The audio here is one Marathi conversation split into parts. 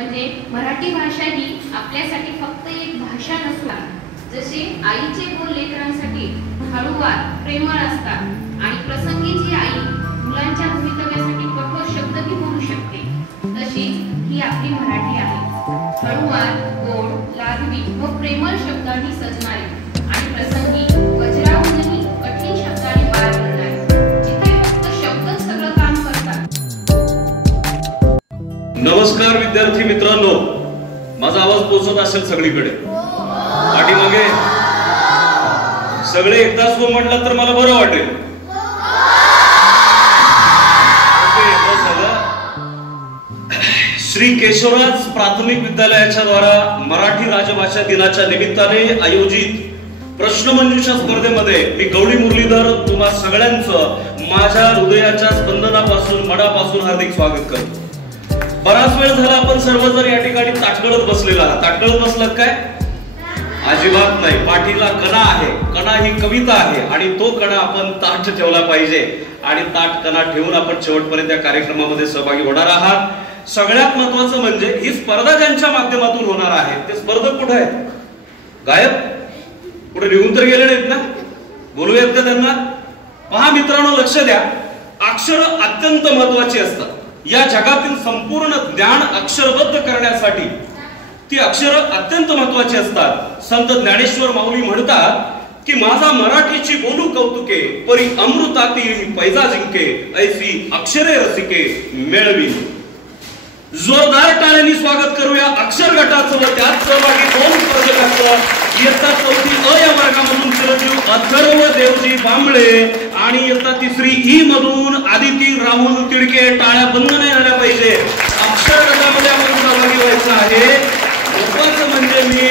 म्हणजे मराठी भाषा ही आपल्यासाठी फक्त एक भाषा नसून जसे आईचे बोल लेकरांसाठी हळूवार प्रेमळ असतात आणि प्रसंगी जी आई मुलांच्या भवितव्यासाठी कठोर शब्दही बोलू शकते, तशीच ही आपली मराठी आहे. हळूवार, गोड, लाघवी व प्रेमळ शब्दांनी सजणारी आणि प्रसंगी वज्राहूनही कठीण शब्दांनी पार करणारी, जिथे फक्त शब्दच सगळं काम करतात. नमस्कार विद्यार्थी मित्रांनो, माझा आवाज पोहोचत असेल सगळीकडे. पाठीमागे सगळे एकदाच हो म्हटलं तर मला बरं वाटेल. श्री केशवराज प्राथमिक विद्यालयाच्या द्वारा मराठी राजभाषा दिनाच्या निमित्ताने आयोजित प्रश्नमंजुषा स्पर्धेमध्ये मी गवळी मुरलीधर तुम्हा सगळ्यांचं माझ्या हृदयाच्या स्पंदनापासून मनापासून हार्दिक स्वागत करतो. बराच वेळ झाला आपण सर्वजण या ठिकाणी ताटकळत बसलेला आहात. ताटकळत बसलात काय? अजिबात नाही. पाठीला कणा आहे. कणा ही कविता आहे आणि तो कणा आपण ताठ ठेवला पाहिजे आणि ताठ कणा ठेवून आपण शेवटपर्यंत या कार्यक्रमामध्ये सहभागी होणार आहात. सगळ्यात महत्वाचं म्हणजे ही स्पर्धा ज्यांच्या माध्यमातून होणार आहे ते स्पर्धक कुठे आहेत? गायब? कुठे निघून तर गेले नाहीत ना? बोलूयात का त्यांना? पहा मित्रांनो, लक्ष द्या. अक्षर अत्यंत महत्वाची असतात. या जगातील संपूर्ण ज्ञान अक्षरबद्ध करण्यासाठी ती अक्षर अत्यंत महत्वाची असतात. संत ज्ञानेश्वर माऊली म्हणतात की माझा मराठीची बोलू कौतुके, परी अमृतातील पैजा जिंके, ऐसी अक्षरे रसिके मेळवी. जोरदार टाळ्यांनी स्वागत करूया अक्षर गटाचं व त्यात सहभागी दोन स्पर्धकांचं. इयत्ता चौथी अ या वर्गामधून चिरंजीव अथर्व देवजी बांबळे आणि इयत्ता तिसरी ई मधून आदिती राहुल तिडके. टाळ्या बंद नाही झाल्या पाहिजे. अक्षर गटामध्ये आपण सहभागी व्हायचं आहे. महत्वाचं म्हणजे मी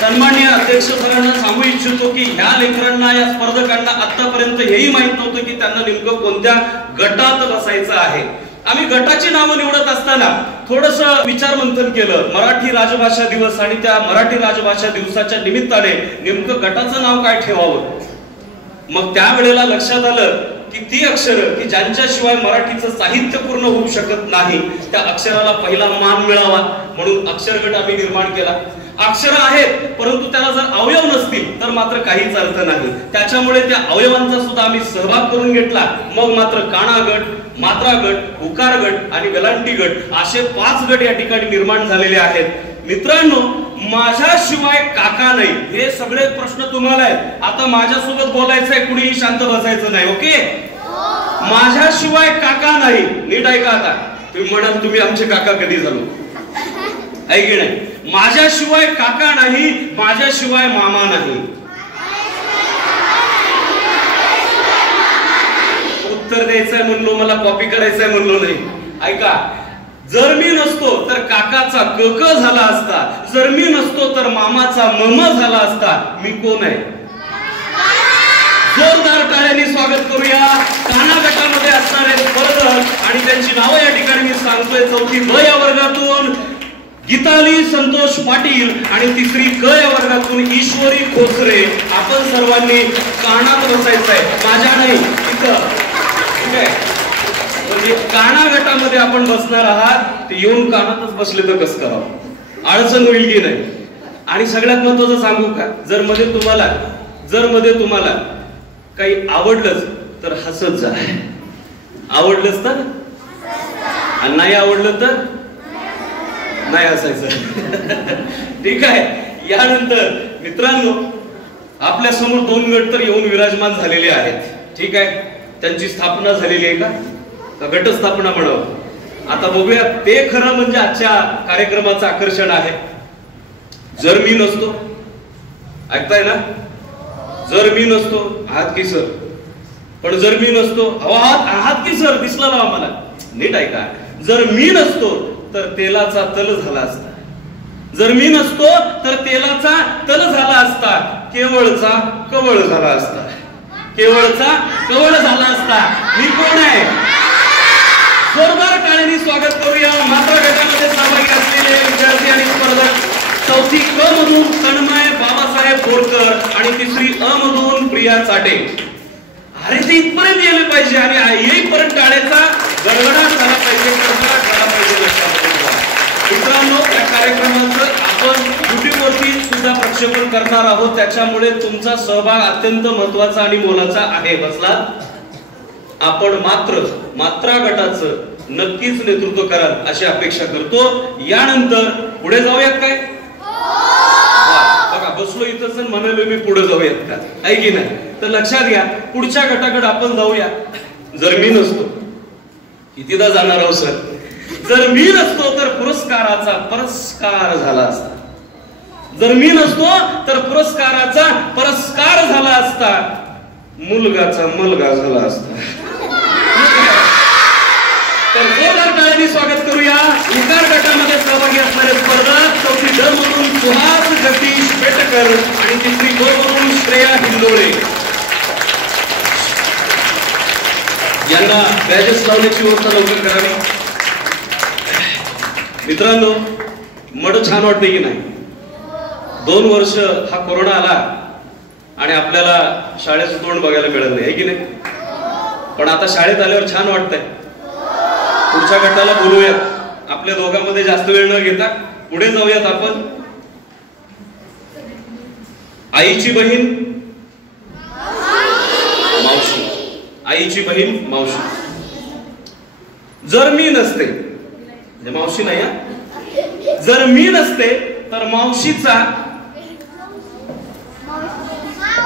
सन्माननीय अध्यक्ष सरांना सांगू इच्छितो की ह्या लेकरांना, या स्पर्धकांना आतापर्यंत हेही माहित नव्हतं की त्यांना नेमकं कोणत्या गटात बसायचं आहे. आम्ही गटाची नावं निवडत असताना थोडस विचारमंथन केलं. मराठी राजभाषा दिवस आणि त्या मराठी राजभाषा दिवसाच्या निमित्ताने नेमकं गटाचं नाव काय ठेवावं. मग त्यावेळेला लक्षात आलं की ती अक्षरं की ज्यांच्याशिवाय मराठीचं साहित्य पूर्ण होऊ शकत नाही त्या अक्षराला पहिला मान मिळावा म्हणून अक्षरगट आम्ही निर्माण केला. अक्षरं आहेत परंतु त्याला जर अवयव नसतील तर मात्र काहीच अर्थ नाही. त्याच्यामुळे त्या अवयवांचा सुद्धा आम्ही सहभाग करून घेतला. मग मात्र काना गट, मात्रा गट, उकार गट आणि वेलांटी गट असे 5 गट या ठिकाणी निर्माण झालेले आहेत. मित्रांनो, माझ्याशिवाय काका नाही हे सगळे प्रश्न तुम्हाला आहेत. आता माझ्यासोबत बोलायचंय, कुणीही शांत बसायचं नाही. ओके? माझ्याशिवाय काका नाही. नीट ऐका. आता तुम्ही म्हणाल तुम्ही आमचे काका कधी झालो, आहे की नाही? माझ्याशिवाय काका नाही, माझ्याशिवाय मामा नाही. उत्तर द्यायचंय म्हणलो, मला कॉपी करायचंय म्हणलो नाही. ऐका, जर मी नसतो तर काकाचा कक झाला असता, जर मी नसतो तर मामाचा मम झाला असता. मी कोण आहे? जोरदार टाळ्यांनी स्वागत करूया काना गटामध्ये असणारे स्पर्धक आणि त्यांची नावं या ठिकाणी मी सांगतोय. चौथी ब या वर्गातून गीताली संतोष पाटील आणि तिसरी क या वर्गातून ईश्वरी खोसरे. आपण सर्वांनी कानात बसायचंय, माझ्या नाही, इथं. ठीक आहे? म्हणजे काना गटामध्ये आपण बसणार आहात. ते येऊन कानातच बसले तर कसं करावं? अडचण होईल की नाही? आणि सगळ्यात महत्वाचं सांगू का, जर मध्ये तुम्हाला काही आवडलंच तर हसत जा. आवडलंच तर, आणि नाही आवडलं तर नाही हसायचं. ठीक आहे? यानंतर मित्रांनो, आपल्या समोर 2 गट तर येऊन विराजमान झालेले आहेत. ठीक आहे? त्यांची स्थापना झालेली आहे का गट स्थापना म्हणावं. आता बघूया. ते खरं म्हणजे आजच्या कार्यक्रमाचं आकर्षण आहे. जर मी नसतो, ऐकताय ना? जर मी नसतो, आहात की सर? पण जर मी नसतो, आहात की सर? दिसला ना आम्हाला. नीट ऐका. जर मी नसतो तर तेलाचा तल झाला असता. जर मी नसतो तर तेलाचा तल झाला असता. केवळचा कवळ झाला असता. केवळचा कवळ झाला असता. मी कोण आहे? जोरदार टाळ्यांनी स्वागत करूया मात्रा गटामध्ये सहभागी असलेले विद्यार्थी आणि स्पर्धक. चौथी क मधून तन्मय बाबासाहेब बोरकर आणि तिसरी अ मधून प्रिया चाटे. अरे ते इथपर्यंत यायला पाहिजे आणि येईपर्यंत टाळ्याचा गडगडाट झाला पाहिजे, कडकडाट झाला पाहिजे. लक्षात मित्रांनो, या कार्यक्रमाचं आपण युट्यूबवरती सुद्धा प्रक्षेपण करणार आहोत, त्याच्यामुळे तुमचा सहभाग अत्यंत महत्वाचा आणि मोलाचा आहे. बसला आपण मात्रा गटाचं नक्कीच नेतृत्व कराल अशी अपेक्षा करतो. यानंतर पुढे जाऊयात काय? बघा बसलो इथंच म्हणालो मी पुढे जाऊयात का, आहे की नाही? तर लक्षात घ्या, पुढच्या गटाकडे आपण जाऊया. जर मी नसतो, कितीदा जाणार आहोत सर, जर मी नसतो तर पुरस्काराचा परस्कार झाला असता. जर मी नसतो तर पुरस्काराचा परस्कार झाला असता, मुलगाचा मुलगा झाला असता. तर जोरदार टाळ्यांनी स्वागत करूया उकार गटामध्ये सहभागी असणारे स्पर्धक. चौथी ड म्हणून सुहास जगदीश पेटकर आणि तिसरी ग म्हणून श्रेया हिंदोळे यांना बॅजेस लावण्याची व्यवस्था लवकर करावी. मित्रांनो, मड छान वाटते की नाही? 2 वर्ष हा कोरोना आला आणि आपल्याला शाळेचं तोंड बघायला मिळत नाही, आहे की नाही? पण आता शाळेत आल्यावर छान वाटतंय. पुढच्या गटाला बोलूयात. आपल्या दोघांमध्ये जास्त वेळ न घेता पुढे जाऊयात आपण. आईची बहीण मावशी, आईची बहीण मावशी. जर मी नसते, मावशी नाही, जर मी नसते तर मावशीचा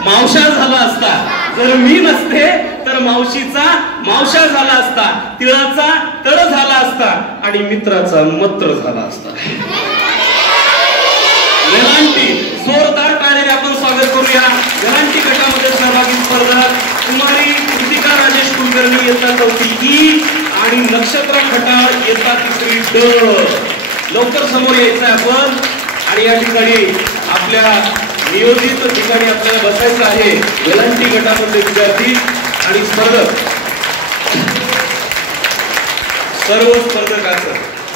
मावशा झाला असता. जर मी नसते तर मावशीचा मावशा झाला असता, तिळाचा तळ झाला असता आणि मित्राचा मत्र झाला असता. वेलांटी, जोरदार टाळ्याने आपण स्वागत करूया. वेलांटी गटामध्ये सहभागी स्पर्धक कुमारी कृतिका राजेश कुलकर्णी येतात 4थी ई आणि नक्षत्र खटाळ येतात 3री ड. लवकर समोर यायचं आपण आणि या ठिकाणी आपल्या नियोजित ठिकाणी आपल्याला बसायचं आहे. वेलांटी गटामधले विद्यार्थी आणि स्पर्धक, सर्व स्पर्धकांचं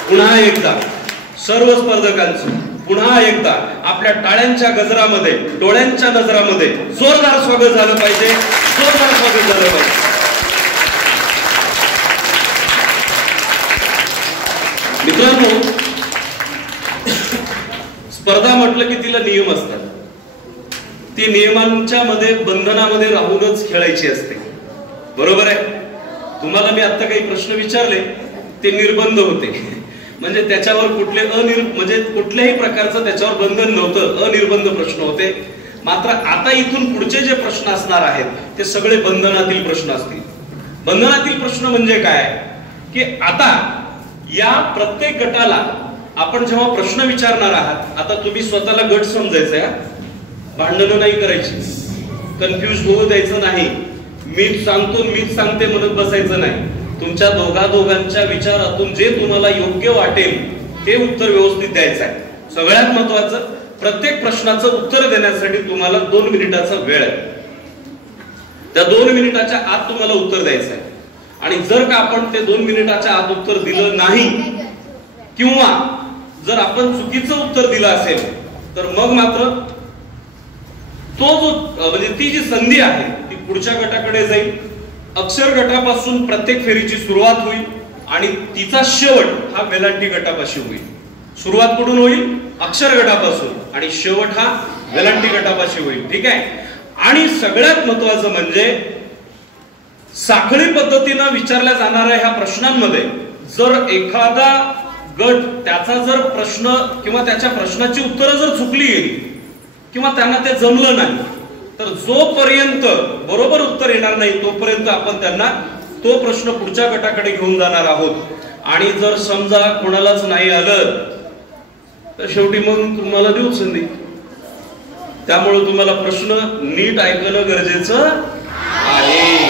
पुन्हा एकदा, सर्व स्पर्धकांचं पुन्हा एकदा आपल्या टाळ्यांच्या गजरामध्ये, डोळ्यांच्या नजरामध्ये जोरदार स्वागत झालं पाहिजे. जोरदार स्वागत झालं पाहिजे. मित्रांनो, स्पर्धा म्हटलं की तिला नियम असतात. ती नियमांच्या मध्ये, बंधनामध्ये राहूनच खेळायची असते. बरोबर आहे? तुम्हाला मी आता काही प्रश्न विचारले ते निर्बंध होते, म्हणजे त्याच्यावर म्हणजे कुठल्याही प्रकारचं त्याच्यावर बंधन नव्हतं, अनिर्बंध प्रश्न होते. मात्र आता इथून पुढचे जे प्रश्न असणार आहेत ते सगळे बंधनातील प्रश्न असतील. बंधनातील प्रश्न म्हणजे काय की आता या प्रत्येक गटाला आपण जेव्हा प्रश्न विचारणार आहात, आता तुम्ही स्वतःला गट समजायचंय, भांडणं नाही करायची, कन्फ्युज होऊ द्यायचं नाही. मीच सांगतो मीच सांगते म्हणत बसायचं नाही. तुमच्या दोघांच्या विचारातून जे तुम्हाला योग्य वाटेल ते उत्तर व्यवस्थित द्यायचं आहे. सगळ्यात महत्वाचं, प्रत्येक प्रश्नाचं उत्तर देण्यासाठी तुम्हाला 2 मिनिटाचा वेळ आहे. त्या 2 मिनिटाच्या आत तुम्हाला उत्तर द्यायचं आहे. आणि जर का आपण ते 2 मिनिटाच्या आत उत्तर दिलं नाही किंवा जर आपण चुकीचं उत्तर दिलं असेल तर मग मात्र तो जो म्हणजे ती जी संधी आहे ती पुढच्या गटाकडे जाईल. अक्षर गटापासून प्रत्येक फेरीची सुरुवात होईल आणि तिचा शेवट हा वेलांटी गटापाशी होईल. सुरुवात कुठून होईल? अक्षर गटापासून, आणि शेवट हा वेलांटी गटापाशी होईल. ठीक आहे? आणि सगळ्यात महत्वाचं म्हणजे साखळी पद्धतीनं विचारल्या जाणाऱ्या ह्या प्रश्नांमध्ये जर एखादा गट त्याचा जर प्रश्न किंवा त्याच्या प्रश्नाची उत्तरं जर चुकली गेली किंवा त्यांना ते जमलं नाही तर जोपर्यंत बरोबर उत्तर येणार नाही तोपर्यंत आपण त्यांना तो प्रश्न पुढच्या गटाकडे घेऊन जाणार आहोत. आणि जर समजा कोणालाच नाही आलं तर शेवटी मग तुम्हाला देऊ संधी. त्यामुळे तुम्हाला प्रश्न नीट ऐकणं गरजेचं आहे.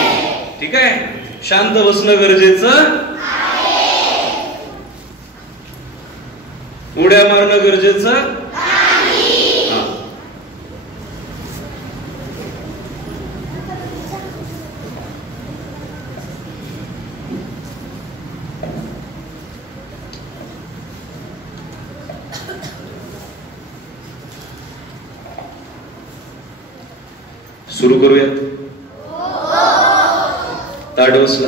ठीक आहे? शांत बसणं गरजेचं आहे. उड्या मारणं गरजेचं सुरू करूयात. ताट बसला.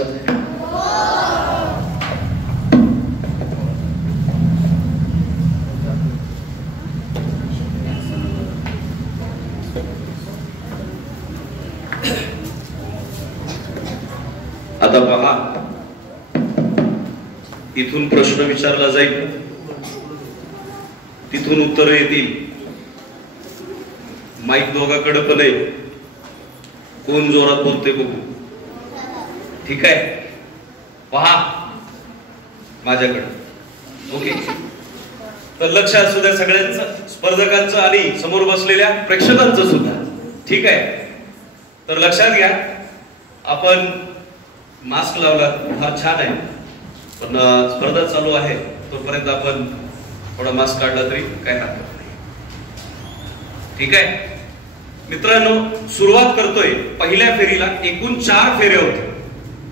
आता पहा, इथून प्रश्न विचारला जाईल, तिथून उत्तर येतील. माईक दोघांकडे पण आहे, कोण जोरात बोलते बघू. ठीक आहे, पहा माझ्याकडे. ओके, तर लक्ष असू द्या सगळ्यांचं, स्पर्धकांचं आणि समोर बसलेल्या प्रेक्षकांचं सुद्धा. ठीक आहे, तर लक्षात घ्या, आपण मास्क लावला फार छान आहे, पण स्पर्धा चालू आहे तोपर्यंत आपण थोडा मास्क काढला तरी काय हरकत नाही. ठीक आहे मित्रांनो, सुरुवात करतोय. पहिल्या फेरीला एकूण 4 फेऱ्या होत्या.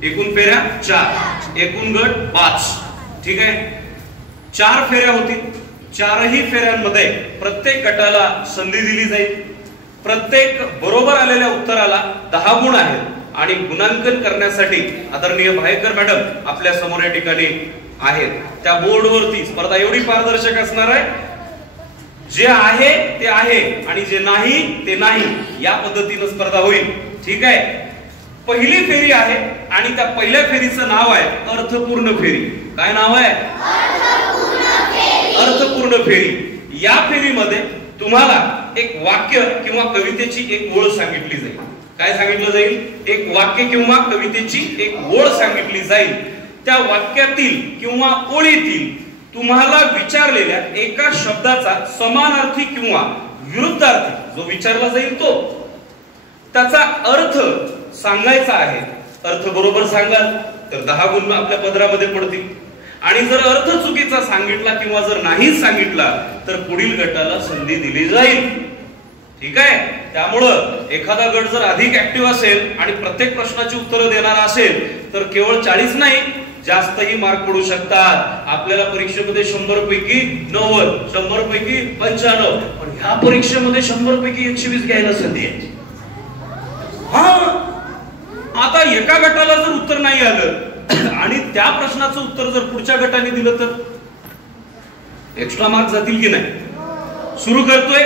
एकूण फेऱ्या 4, एकूण गट 5. ठीक आहे, 4 फेऱ्या होतील. 4ही फेऱ्यांमध्ये प्रत्येक गटाला संधी दिली जाईल. प्रत्येक बरोबर आलेल्या उत्तराला 10 गुण आहेत आणि गुणांकन करण्यासाठी आदरणीय भायकर मॅडम आपल्या समोर या ठिकाणी आहेत. त्या बोर्डवरती स्पर्धा एवढी पारदर्शक असणार आहे, जे आहे ते आहे आणि जे नाही ते नाही, या पद्धतीने स्पर्धा होईल. ठीक आहे, पहिली फेरी आहे आणि त्या पहिल्या फेरीचं नाव आहे अर्थपूर्ण फेरी. काय नाव आहे? अर्थपूर्ण फेरी. या फेरीमध्ये तुम्हाला एक वाक्य किंवा कवितेची एक ओळ सांगितली जाईल. काय सांगितलं जाईल? एक वाक्य किंवा कवितेची एक ओळ सांगितली जाईल. त्या वाक्यातील किंवा ओळीतील तुम्हाला विचारलेल्या एका शब्दाचा समानार्थी किंवा विरुद्धार्थी जो विचारला जाईल तो, त्याचा अर्थ सांगायचा आहे. अर्थ बरोबर सांगाल तर 10 गुण आपल्या पदरामध्ये पडतील आणि जर अर्थ चुकीचा सांगितला किंवा जर नाही सांगितला तर पुढील गटाला संधी दिली जाईल. ठीक आहे, त्यामुळं एखादा गट जर अधिक ऍक्टिव्ह असेल आणि प्रत्येक प्रश्नाची उत्तरं देणारा असेल तर केवळ 40 नाही, जास्तही मार्क पडू शकतात. आपल्याला परीक्षेमध्ये 100 पैकी 90, 100 पैकी 95, पण ह्या परीक्षेमध्ये 100 पैकी 120 घ्यायला संधी आहे. हा, आता एका गटाला जर उत्तर नाही आलं आणि त्या प्रश्नाचं उत्तर जर पुढच्या गटाने दिलं तर एक्स्ट्रा मार्क जातील की नाही? सुरू करतोय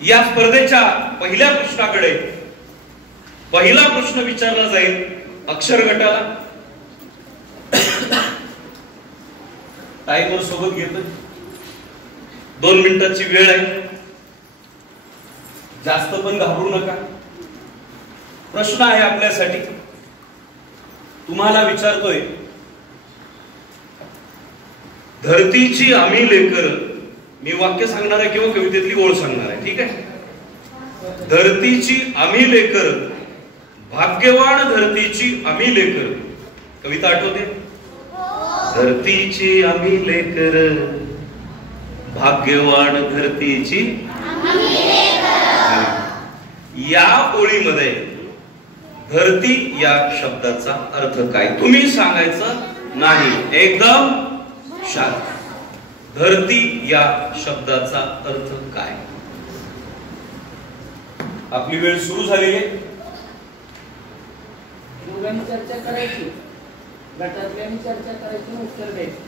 या स्पर्धेच्या पहिल्या प्रश्नाकडे. पहिला प्रश्न विचारला जाईल अक्षर गटाला. टाइमर सोबत घेतोय, 2 मिनिटाची वेळ आहे, जास्त पण घाबरू नका. प्रश्न आहे आपल्यासाठी, तुम्हाला विचारतोय, धरतीची आम्ही लेकर. मी वाक्य सांगणार आहे किंवा कवितेतली ओळ सांगणार आहे. ठीक आहे, धरतीची आम्ही लेकर, भाग्यवान धरतीची आम्ही लेकर. कविता आठवते? धरतीची आम्ही लेकर, भाग्यवान धरतीची. या ओळीमध्ये धरती या शब्दाचा अर्थ काय तुम्ही सांगायचं नाही, एकदम शांत. धरती या शब्दाचा अर्थ काय? आपली वेळ सुरू झालेली आहे. दोघांनी चर्चा करायची, गटातल्यानी चर्चा करायची, उत्तर द्यायचं.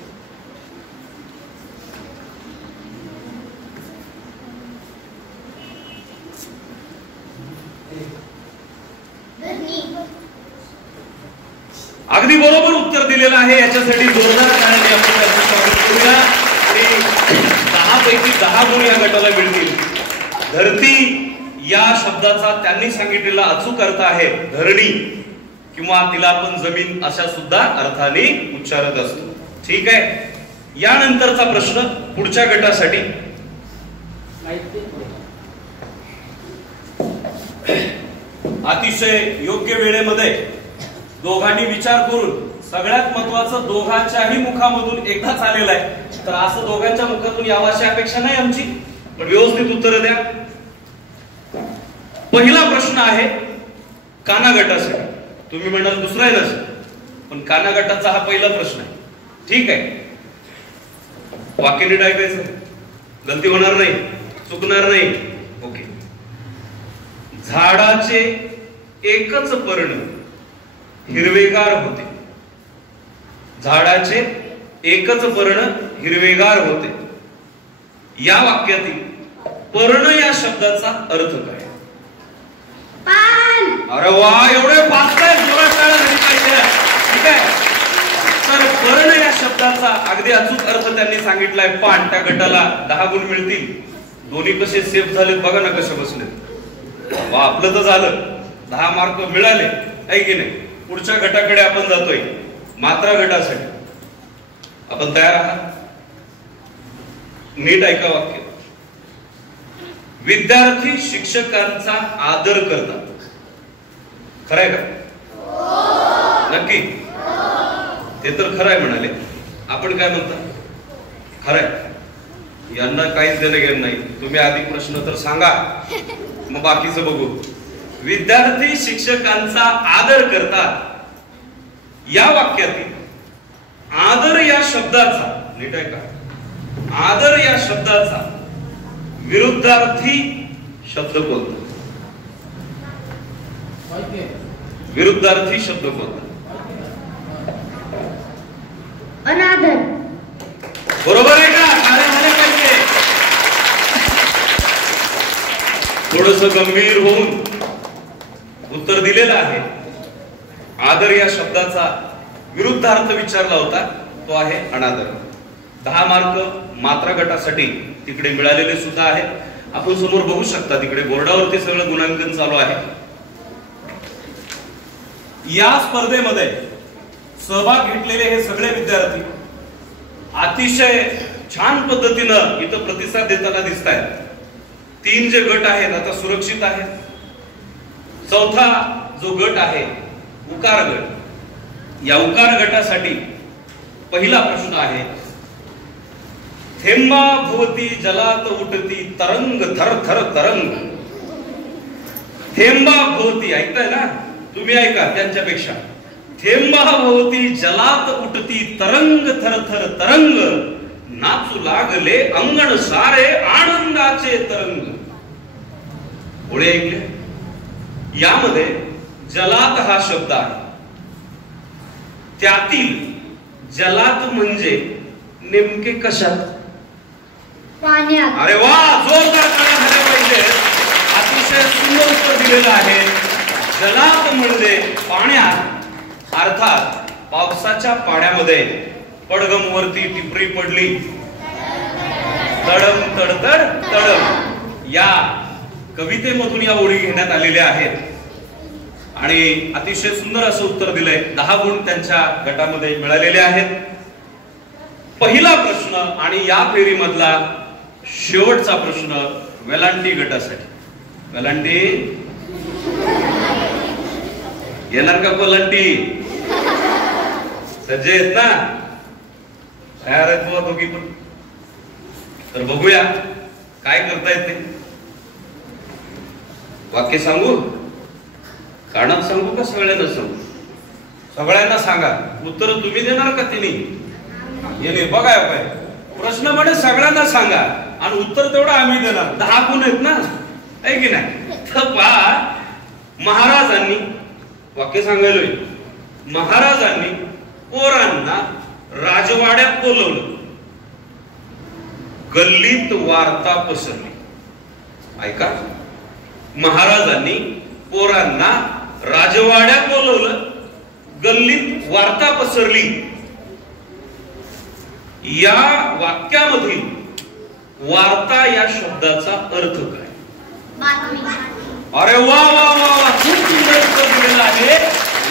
अगदी बरोबर उत्तर दिलेलं आहे, याच्यासाठी जोरदार टाळ्यांनी आपण त्याचं स्वागत करूया. आणि 10 पैकी 10 गुण या गटाला मिळतील. धरती या शब्दाचा त्यांनी सांगितलेला अचूक अर्थ आहे धरणी, किंवा तिला आपण जमीन अशा सुद्धा अर्थाने उच्चारत असतो. ठीक आहे, यानंतरचा प्रश्न पुढच्या गटासाठी. अतिशय योग्य वेळेमध्ये दोघांनी विचार करून, सगळ्यात महत्वाचं दोघांच्याही मुखामधून एकदाच आलेला आहे, तर असं दोघांच्या मुखातून यावं अशी अपेक्षा नाही आमची, पण व्यवस्थित उत्तर द्या. पहिला प्रश्न आहे काना गटासाठी. तुम्ही म्हणाल दुसरा आहे ना, पण काना गटाचा हा पहिला प्रश्न आहे. ठीक आहे, वाक्य नीट ऐकायचं, गलती होणार नाही, चुकणार नाही. ओके. झाडाचे एकच पर्ण हिरवेगार होते. झाडाचे एकच पर्ण हिरवेगार होते. या वाक्यातील पर्ण या शब्दाचा अर्थ काय? पान. अरे वा, एवढे वाचताय, जोरात टाळ्या झाली पाहिजे. ठीक आहे. तर पर्ण या शब्दाचा अगदी अचूक अर्थ त्यांनी सांगितलाय पान. त्या गटाला 10 गुण मिळतील. दोन्ही कसे सेफ झाले बघा ना, कसे बसले. वा, आपलं तर झालं, 10 मार्क मिळाले आहे की नाही. पुढच्या गटाकडे आपण जातोय, मात्रा गटासाठी. आपण तयार आहात? नीट ऐका वाक्य. विद्यार्थी शिक्षकांचा आदर करतात. खरंय का? नक्की? ते तर खरंय म्हणाले. आपण काय म्हणता? खरंय. यांना काहीच देणं घेणं नाही. तुम्ही आधी प्रश्न तर सांगा, मग बाकीचं बघू. विद्यार्थी शिक्षकांचा आदर करतात. या वाक्यातील आदर या शब्दाचा, नीट आहे का, आदर या शब्दाचा विरुद्धार्थी शब्द कोणता? विरुद्धार्थी शब्द कोणता? अनादर. बरोबर आहे का? काय झाले पाहिजे. थोडस गंभीर होऊन उत्तर दिलेलं आहे. आदर या शब्दाचा विरुद्धार्थ विचारला होता, तो आहे अनादर. 10 मार्क मात्रा गटासाठी तिकडे मिळालेले सुद्धा आहेत. आपण समोर बघू शकता, तिकडे बोर्डावरती सगळं गुणांकन चालू आहे. या स्पर्धेमध्ये सहभाग घेतलेले हे सगळे विद्यार्थी अतिशय छान पद्धतीनं इथं प्रतिसाद देताना दिसत आहेत. 3 जे गट आहेत आता सुरक्षित आहेत. चौथा जो गट आहे उकार गट, या उकार गटासाठी पहिला प्रश्न आहे. थेंबा भवती जलात उठती तरंग थर थर तरंग. थेंबा भवती, ऐकताय ना तुम्ही? ऐका त्यांच्यापेक्षा. थेंबा भवती जलात उठती तरंग थर थर तरंग. नाचू लागले अंगण सारे आनंदाचे तरंग. पुढे ऐकले? यामध्ये जलात हा शब्द आहे. त्यातील जलात म्हणजे नेमके कशात? पाण्यात. अरे वा, जोरदार टाळ्या झाल्या पाहिजे. अतिशय सुंदर उत्तर दिलेलं आहे. जलात म्हणजे पाण्यात, अर्थात पावसाच्या पाण्यामध्ये. पडगम वरती टिपरी पडली, तडम तडतड तडम. या कवितेमधून या ओळी घेण्यात आलेल्या आहेत आणि अतिशय सुंदर असं उत्तर दिलंय. 10 गुण त्यांच्या गटामध्ये मिळालेले आहेत. पहिला प्रश्न आणि या फेरीमधला शेवटचा प्रश्न वेलांटी गटासाठी. वेलांटी येणार का? वेलांटी सज्ज आहेत ना? तयार आहेत बुवा दोघी पण? तर बघूया काय करतायत ते. वाक्य सांगू? कानात सांगू का सगळ्यांना सांगू? सगळ्यांना सांगा. उत्तर तुम्ही देणार का तिने? येणे बघा काय प्रश्न म्हणे सगळ्यांना सांगा आणि उत्तर तेवढं आम्ही देणार. 10 गुण आहेत ना, आहे की नाही? तर पहा, महाराजांनी, वाक्य सांगायलोय, महाराजांनी पोरांना राजवाड्यात बोलवलं, गल्लीत वार्ता पसरली. ऐका, महाराजांनी पोरांना राजवाड्यात बोलवलं, गल्लीत वार्ता पसरली. या वाक्यामधील वार्ता या शब्दाचा अर्थ काय? अरे वा वा वा वा, खूप सुंदर उत्तर दिलेलं आहे.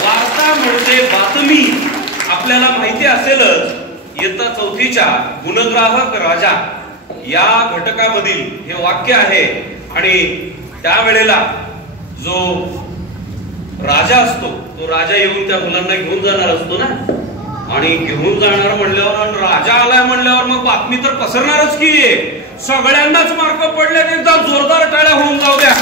वार्ता म्हणजे बातमी. आपल्याला माहिती असेलच, इयत्ता 4थीच्या गुणग्राहक राजा या घटकामधील हे वाक्य आहे. आणि त्यावेळेला जो राजा असतो, तो राजा येऊन त्या मुलांना घेऊन जाणार असतो ना, आणि घेऊन जाणार म्हणल्यावर, राजा आलाय म्हणल्यावर मग बातमी तर पसरणारच की. सगळ्यांनाच मार्क पडले. एकदा जोरदार टाळ्या होऊन जाऊ द्या.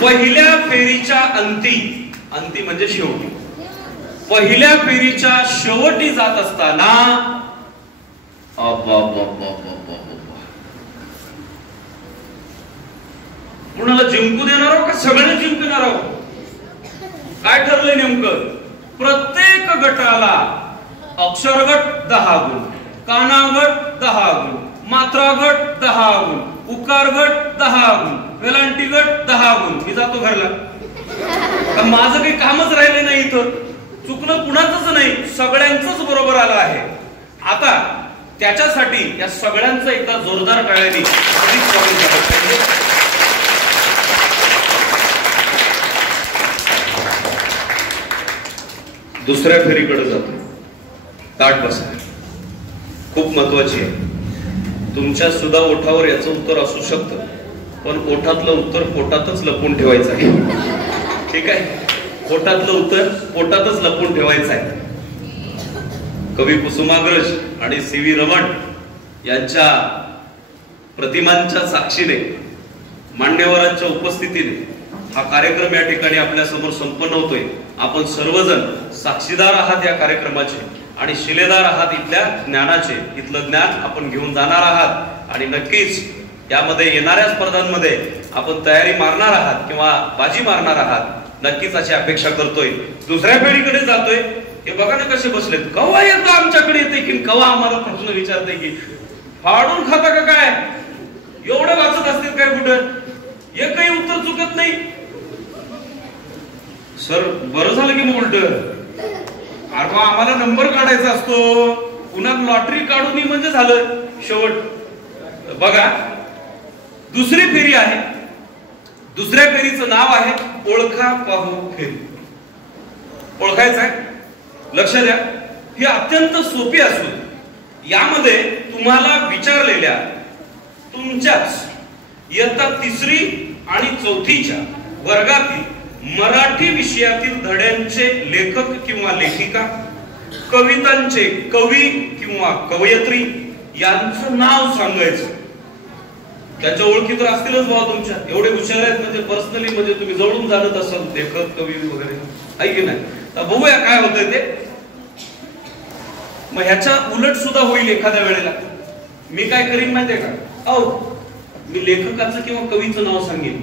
पहिल्या फेरीच्या अंती, अंती म्हणजे शेवटी, पहिल्या फेरीच्या शेवटी जात असताना कुणाला जिंकू देणार आहोत का सगळ्यांना जिंकणार आहोत? काय ठरलंय नेमकं? प्रत्येक गटाला अक्षरगट 10 गुण, कानागट 10 गुण, मात्रा गट 10 गुण, उकार गट 10 गुण, वेलांटी गट 10 गुण. मी जातो घरला. माझं काही कामच राहिले नाही इथं. चुकणं कुणाचंच नाही, सगळ्यांचंच बरोबर आलं आहे. आता त्याच्यासाठी या सगळ्यांचं एकदा जोरदार टाळ्यांनी अधिक स्वागत झालं पाहिजे. दुसऱ्या फेरीकडे जातो. ताट बसा. खूप महत्वाची आहे. तुमच्या सुद्धा ओठावर याचं उत्तर असू शकतं, पण ओठातलं उत्तर पोटातच लपून ठेवायचं आहे. ठीक आहे? पोटातलं उत्तर पोटातच लपून ठेवायचं आहे. कवी कुसुमाग्रज आणि सी.व्ही. रमण यांच्या प्रतिमांच्या साक्षीने, मान्यवरांच्या उपस्थितीने हा कार्यक्रम या ठिकाणी आपल्या समोर संपन्न होतोय. आपण सर्वजण साक्षीदार आहात या कार्यक्रमाचे आणि शिलेदार आहात इथल्या ज्ञानाचे. इथलं ज्ञान आपण घेऊन जाणार आहात आणि नक्कीच यामध्ये येणाऱ्या स्पर्धांमध्ये आपण तयारी मारणार आहात किंवा बाजी मारणार आहात, नक्कीच अशी अपेक्षा करतोय. दुसऱ्या फेरीकडे जातोय. हे बघा ना कसे बसलेत. कवा येतं आमच्याकडे येते की कवा आम्हाला प्रश्न विचारते की फाडून खाता का काय, एवढं वाचत असतील काय कुठं, एकही उत्तर चुकत नाही. सर बरं झालं की मग उलट, अरे आम्हाला नंबर काढायचा असतो, पुन्हा लॉटरी काढून म्हणजे झालं शेवट. बघा दुसरी फेरी आहे. दुसऱ्या फेरीचं नाव आहे ओळखा पाहू फेरी. ओळखायचं आहे. लक्ष द्या, ही अत्यंत सोपी असून यामध्ये तुम्हाला विचारलेल्या तुमच्याच इयत्ता 3री आणि 4थीच्या वर्गातील मराठी विषयातील धड्यांचे लेखक किंवा लेखिका, कवितांचे कवी किंवा कवयित्री यांचं नाव सांगायचं. त्याच्या ओळखी तर असतीलच बाबा तुमच्या. एवढे हुशार आहेत म्हणजे पर्सनली म्हणजे तुम्ही जवळून जाणत असाल लेखक कवी वगैरे, आहे की नाही? तर बघूया काय होतंय ते. मग ह्याच्या उलट सुद्धा होईल एखाद्या वेळेला. मी काय करीन माहितीये का, मी लेखकाचं किंवा कवीचं नाव सांगेन,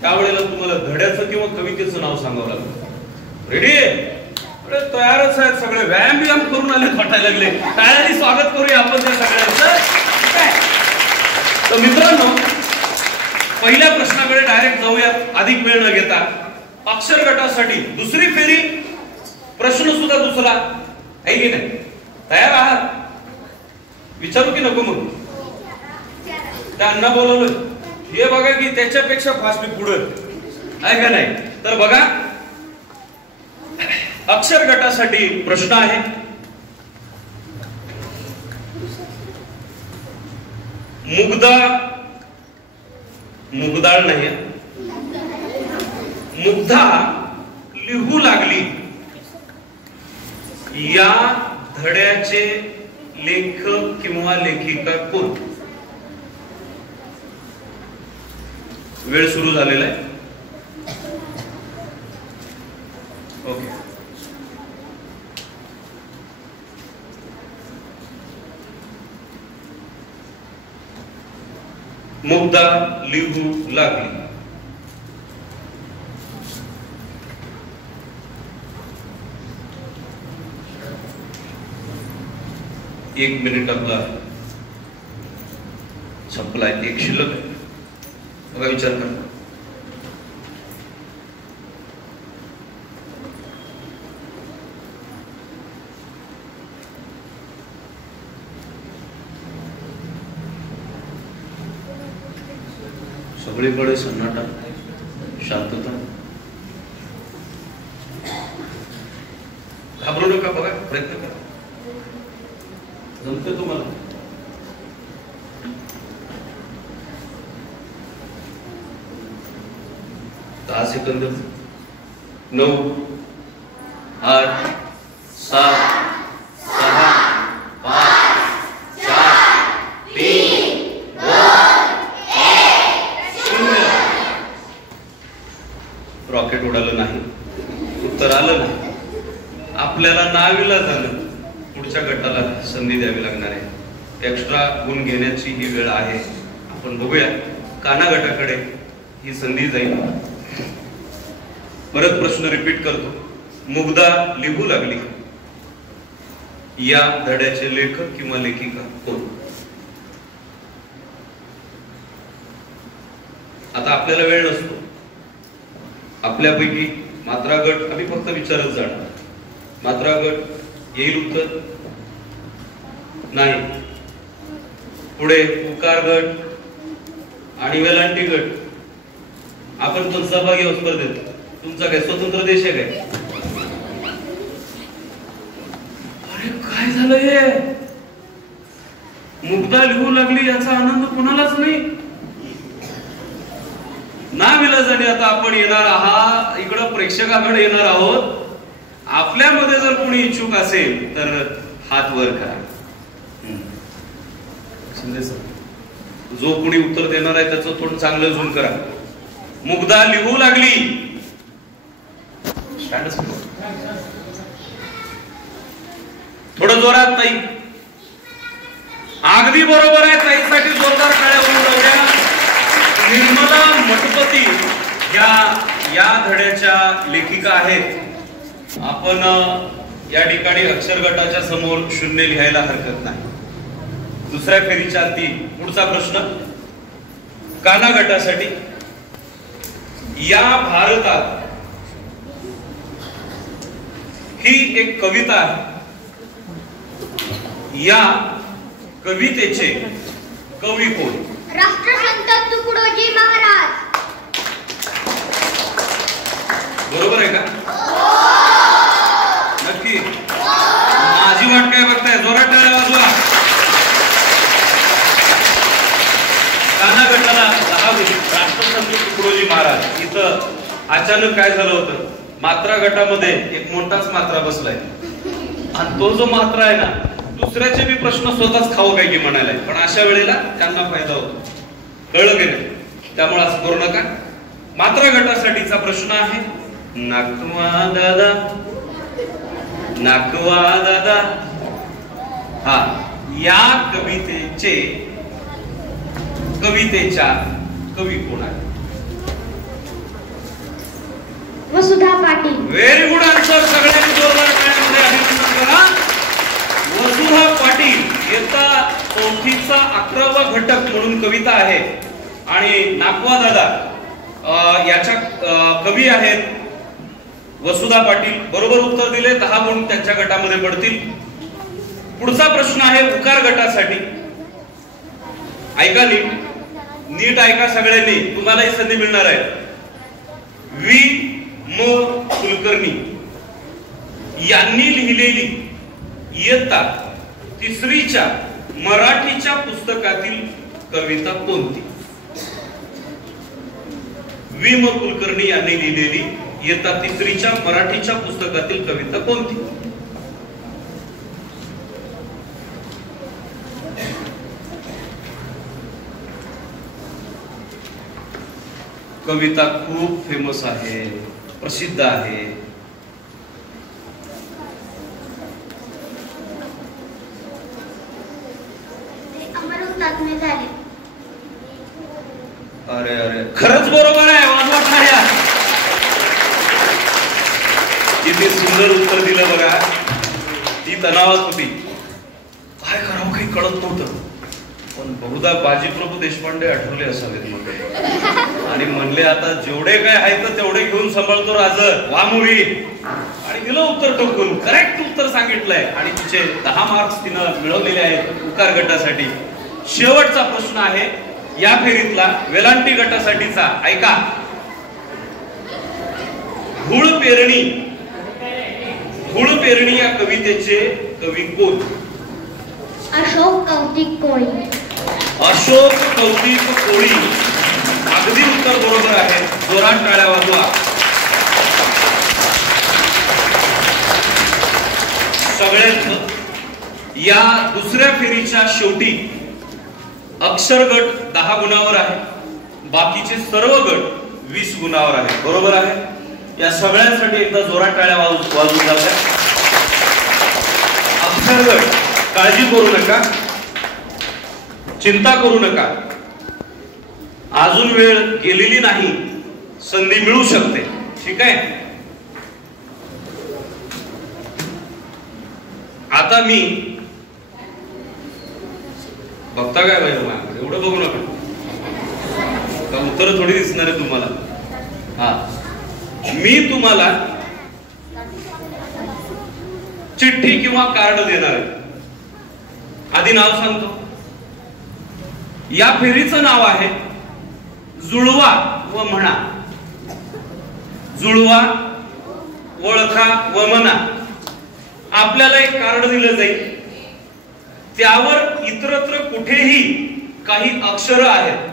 त्यावेळेला तुम्हाला धड्याचं किंवा कवितेचं नाव सांगावं लागलं. रेडी? अरे तयारच आहेत सगळे, व्यायाम करून आले वाटायला लागले. टाळ्यांनी स्वागत करूया आपण त्या सगळ्यांचं. तर मित्रांनो, पहिल्या प्रश्नाकडे डायरेक्ट जाऊया अधिक वेळ न घेता. अक्षर गटासाठी दुसरी फेरी, प्रश्न सुद्धा दुसरा, आहे की नाही? तयार आहात? विचारू की नको? मग त्यांना बोलवलं, हे बघा की त्याच्यापेक्षा फास्ट मी पुढे, आहे का नाही? तर बघा अक्षर गटासाठी प्रश्न आहे. मुग्धाळ नाही, मुग्धा लिहू लागली या धड्याचे लेखक किंवा लेखिका कोण? वेळ सुरू झालेला आहे. ओके. मुग्धा लिहू लागली. एक मिनिट आपला संपलाय. एक शिल्लक आहे. बघा विचार करा. सगळीकडे सन्नाटा, शांतता. घाबरू नका. बघा प्रयत्न करा. जमते तुम्हाला? 10 सेकंद. 9, 8, 7, 6, 5, 4, 3, 2, 1, 0. रॉकेट उडालं नाही, उत्तर आलं नाही. आपल्याला नाविला झालं. पुढच्या गटाला संधी द्यावी लागणार आहे. एक्स्ट्रा गुण घेण्याची ही वेळ आहे. आपण बघूया. काना गटाकडे ही संधी जाईल. परत प्रश्न रिपीट करतो. मुग्धा लिहू लागली या धड्याचे लेखक किंवा लेखिका कोण? आता आपल्याला वेळ नसतो. आपल्यापैकी मात्रा गट आम्ही फक्त विचारत जाणार. मात्रा गट येईल उत्तर नाही. पुढे उकार गट आणि वेलांटी गट आपण पण सहभागी आहोत स्पर्धेत. तुमचा काय स्वतंत्र देश आहे काय? अरे काय झालं हे? मुग्धा लिहू लागली याचा आनंद कुणालाच नाही. नाविलाजाने आता आपण येणार आहात इकडं प्रेक्षकाकडे येणार आहोत. आपल्यामध्ये जर कोणी इच्छुक असेल तर हात वर करा. जो कोणी उत्तर देणार आहे त्याचं थोडं चांगलं झूम करा. मुग्धा लिहू लागली. थोडं जोरात ताई. अगदी बरोबर आहे. ताईसाठी जोरदार टाळ्या होऊन जाऊया. निर्मला मठपती या धड्याच्या लेखिका आहेत. आपण या ठिकाणी अक्षर गटाच्या समोर 0 लिहायला हरकत नाही. दुसऱ्या फेरीच्या ती पुढचा प्रश्न काना गटासाठी. या भारतात ही एक कविता आहे. या कवितेचे कवी कोण? राष्ट्रसंत तुकडोजी महाराज. बरोबर आहे का? नक्की. माझी वाट काय बघताय? जोरात टाळ्या वाजवा. काना गटाला 10 गुण. राष्ट्रसंत तुकडोजी महाराज. इथं अचानक काय झालं होतं? मात्रा गटामध्ये एक मोठाच मात्रा बसलाय आणि तो जो मात्रा आहे ना दुसऱ्याचे बी प्रश्न स्वतःच खाऊ काय की म्हणायला. पण अशा वेळेला त्यांना फायदा होतो. कळलं की नाही? त्यामुळे असं करू नका. मात्रा गटासाठीचा प्रश्न आहे. नाकवा दादा नाकवा दादा. हा या कवितेच्या कवी कोण आहे? Vasudha Patil. Very good answer. सगळ्यांनी जोरदार टाळ्यांमध्ये अभिनंदन करा. वसुधा पाटील. इयत्ता 4थीचा 11वा घटक म्हणून कविता आहे. आणि नाकवा दादा याच्या कवी आहेत वसुधा पाटील. बरोबर उत्तर दिले. 10 गुण त्यांच्या गटामध्ये पडतील. पुढचा प्रश्न आहे उकार गटासाठी. ऐका नीट ऐका सगळ्यांनी. तुम्हालाही संधी मिळणार आहे. वी म कुलकर्णी यांनी लिहिलेली इयत्ता 3च्या मराठीच्या पुस्तकातील कविता कोणती? वी म कुलकर्णी यांनी लिहिलेली इयत्ता 3च्या मराठीच्या पुस्तकातील कविता कोणती? कविता खूप फेमस आहे, प्रसिद्ध आहे. अमर हुतात्मे झाले. अरे अरे खरंच बरोबर आहे. वाजवा टाळ्या. किती सुंदर उत्तर दिलं बघा. ती तणावात होती. काय करावं काही कळत नव्हतं. पण बहुधा बाजीप्रभू देशपांडे आठवले असावेत मग आणि म्हणले आता जेवढे काय आहेत तेवढे घेऊन सांभाळतो राज वामुरी. आणि दिलं उत्तर टोकून. करेक्ट उत्तर सांगितलंय आणि तिचे 10 मार्क्स तिनं मिळवलेले आहेत उकार गटासाठी. शेवटचा प्रश्न आहे या फेरीतला वेलांटी गटासाठीचा. ऐका. धूळ पेरणी या कवितेचे कवी कोण? अशोक कौतिक कोळी. अशोक कौतिक कोळी. अगदी उत्तर बरोबर आहे. जोरात टाळ्या वाजवा. सगळ्यांच या दुसऱ्या फेरीच्या शेवटी अक्षर गट 10 गुणावर आहे. बाकीचे सर्व गट 20 गुणावर आहे. बरोबर आहे. या सगळ्यांसाठी एकदा जोरात टाळ्या वाजवून जाऊया. अक्षर गट काळजी करू नका, चिंता करू नका. अजून वेळ गेलेली नाही. संधी मिळू शकते. ठीक आहे. आता मी बघता काय पाहिजे एवढं बघू नका. का उत्तर थोडी दिसणार आहे तुम्हाला? हा, मी तुम्हाला चिठ्ठी किंवा कार्ड देणार आहे. आधी नाव सांगतो. या फेरीचं नाव आहे जुळवा व म्हणा. जुळवा, ओळखा व म्हणा. आपल्याला एक कार्ड दिलं जाईल, त्यावर इतरत्र कुठेही काही अक्षर आहेत.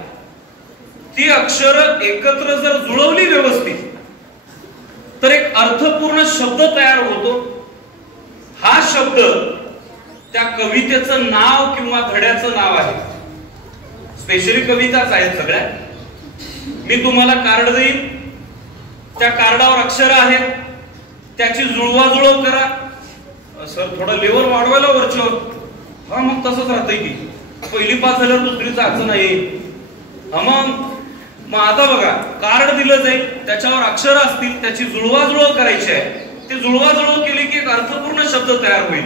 ती अक्षर एकत्र जर जुळवली व्यवस्थित तर एक अर्थपूर्ण शब्द तयार होतो. हा शब्द त्या कवितेचं नाव किंवा धड्याचं नाव आहे. स्पेशली कविताच आहेत सगळ्या. मी तुम्हाला कार्ड देईन, त्या कार्डावर अक्षर आहेत, त्याची जुळवाजुळव करा. सर थोडं लेवल वाढवायला वरच्यावर. हा, मग तसंच राहतंय की पहिली पास झाल्यावर दुसरीचं अर्थ नाही. मग आता बघा, कार्ड दिलं जाईल, त्याच्यावर अक्षर असतील, त्याची जुळवाजुळव करायची आहे. ती जुळवाजुळव केली की एक अर्थपूर्ण शब्द तयार होईल.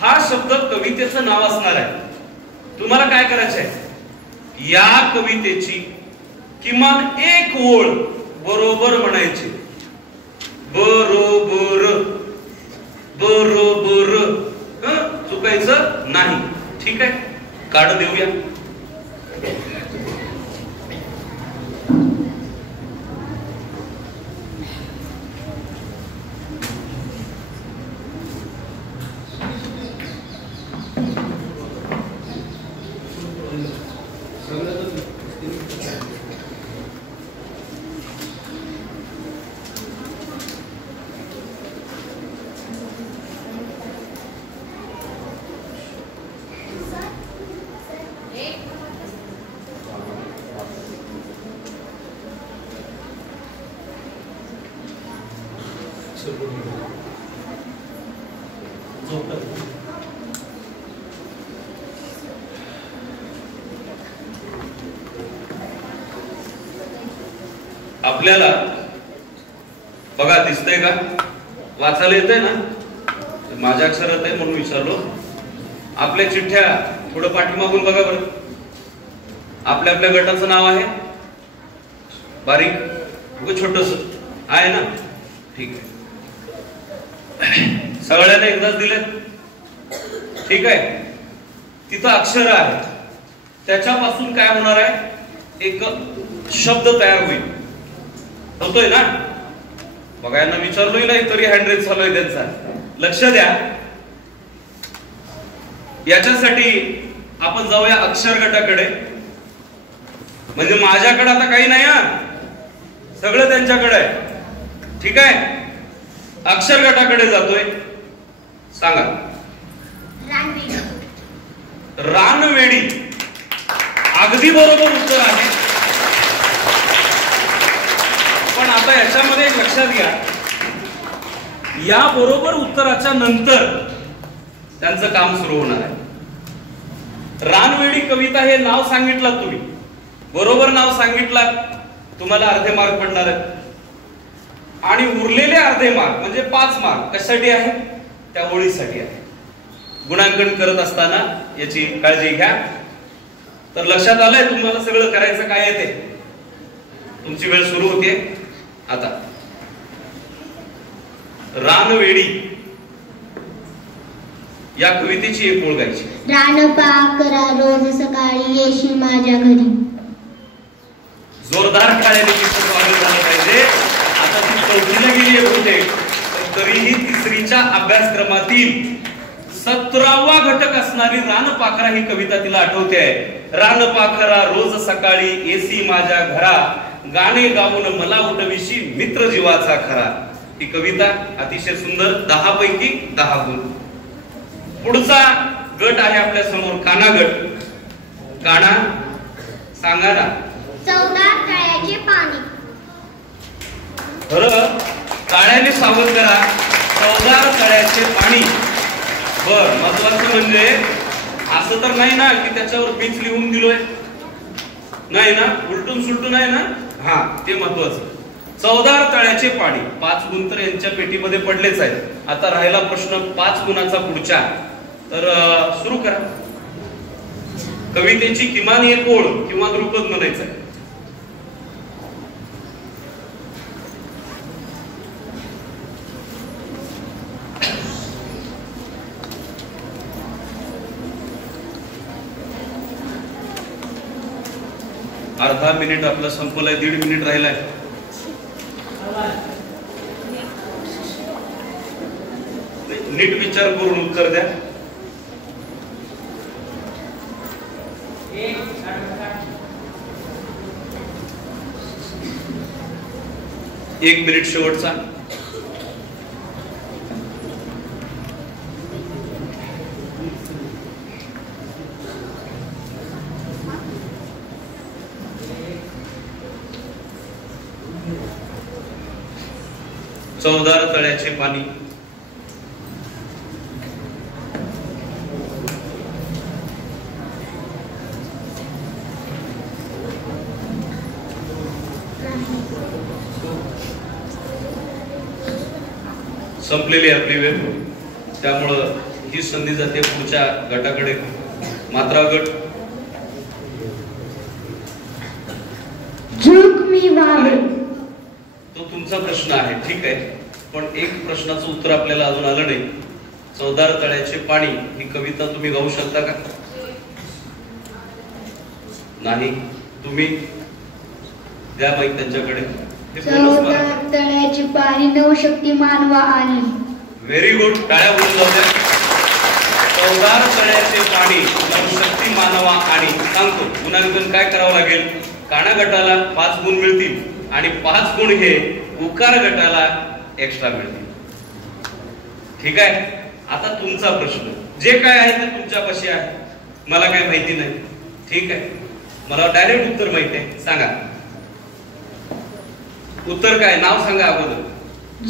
हा शब्द कवितेचं नाव असणार आहे. तुम्हाला काय करायचं आहे? या कवितेची किमान एक ओळ बरोबर म्हणायची. बरोबर बरोबर, चुकायचं नाही. ठीक आहे, कार्ड देऊया. आपल्याला बघा, दिसतंय का? वाचायला येतंय ना? माझ्या अक्षरात आहे म्हणून विचारलो. आपल्या चिठ्ठ्या थोडं पाठीमागून बघा बरं. आपल्या आपल्या गटाचं नाव आहे. बारीक छोटस आहे ना? ठीक आहे. सगळ्यांना एकदाच दिलेत. ठीक आहे. तिथं अक्षर आहे, त्याच्यापासून काय होणार आहे? एक शब्द तयार होईल. होतोय ना? बघायला विचारलोय नाही तरी हँडरेज चालू आहे त्यांचा. लक्ष द्या. याच्यासाठी आपण जाऊया अक्षर गटाकडे. म्हणजे माझ्याकडे आता काही नाही, हा सगळं त्यांच्याकडे आहे. ठीक आहे. अक्षर गटाकडे जातोय. सांगा. रानवेडी. अगदी बरोबर उत्तर आहे. पण आता याच्यामध्ये एक लक्षात घ्या, या बरोबर उत्तराच्या नंतर त्यांचं काम सुरू होणार आहे. रानवेडी कविता हे नाव सांगितलं तुम्ही, बरोबर नाव सांगितलं, तुम्हाला अर्धे मार्क पडणार आहेत. आणि उरलेले अर्धे मार्क म्हणजे 5 मार्क कशासाठी आहे? त्या ओळीसाठी आहे. गुणांकन करत असताना याची काळजी घ्या. तर लक्षात आलंय तुम्हाला सगळं करायचं काय आहे ते. तुमची वेळ सुरू होते आता. रानवेडी या कवितेची एक ओळ गायची. रान पाकरा रोज सकाळी येशी माझ्या घरी. जोरदार टाळ्यांनी तिचं स्वागत झालं पाहिजे. आता ती 4थीला गेली आहे बहुतेक, तरीही 3रीच्या अभ्यासक्रमातील 17वा घटक असणारी रानपाखरा ही कविता तिला आठवते आहे. रानपाखरा रोज सकाळी येसी माझ्या घरा, गाणे गाऊन मला उठविशी मित्र जीवाचा खरा. ही कविता अतिशय सुंदर. 10 पैकी 10 गुण. पुढचा गट आहे आपल्या समोर, काना गट. काना सांगा ना. 14 तळ्याचे पाणी. बरं, काळ्याने सावध करा. 14 तळ्याचे पाणी. बर, महत्वाचं म्हणजे असं तर नाही ना की त्याच्यावर बीच लिहून दिलोय, नाही ना, उलटून सुलटून आहे ना. हा, ते महत्वाचं. 14 तळ्याचे पाणी. 5 गुण तर यांच्या पेटीमध्ये पडलेच आहेत. आता राहिला प्रश्न 5 गुणाचा पुढच्या. तर सुरू करा. कवितेची किमान एक ओळ किंवा द्रुपद म्हणायचं आहे. अर्धा मिनिट आपला संपलाय, 1.5 मिनिट राहिलाय. नीट विचार करून उत्तर द्या. एक मिनिट शेवटचा. चवदार तळ्याचे पाणी. संपलेली आपली वेळ, त्यामुळं ही संधी जाते पुढच्या गटाकडे. मात्रा गट. झुळूक मी व्हावे. तो तुमचा प्रश्न आहे, ठीक आहे, पण एक प्रश्नाचं उत्तर आपल्याला अजून आलं नाही. चवदार तळ्याचे पाणी ही कविता तुम्ही गाऊ शकता का? नाही. तुम्ही द्या माहिती त्यांच्याकडे. चवदार तळ्याचे पाणी नवशक्ती मानवा आली. व्हेरी गुड, टाळ्या बोलून जाऊ द्या. चवदार तळ्याचे पाणी नवशक्ती मानवा आणि. सांगतो गुणांकन काय करावं लागेल. काना गटाला 5 गुण मिळतील आणि 5 गुण हे उकार गटाला एक्स्ट्रा मिळतील. ठीक आहे. आता तुमचा प्रश्न जे काय आहे ते तुमच्यापाशी आहे, मला काय माहिती नाही. ठीक आहे, मला डायरेक्ट उत्तर माहिती आहे. सांगा उत्तर काय, नाव सांगा अगोदर.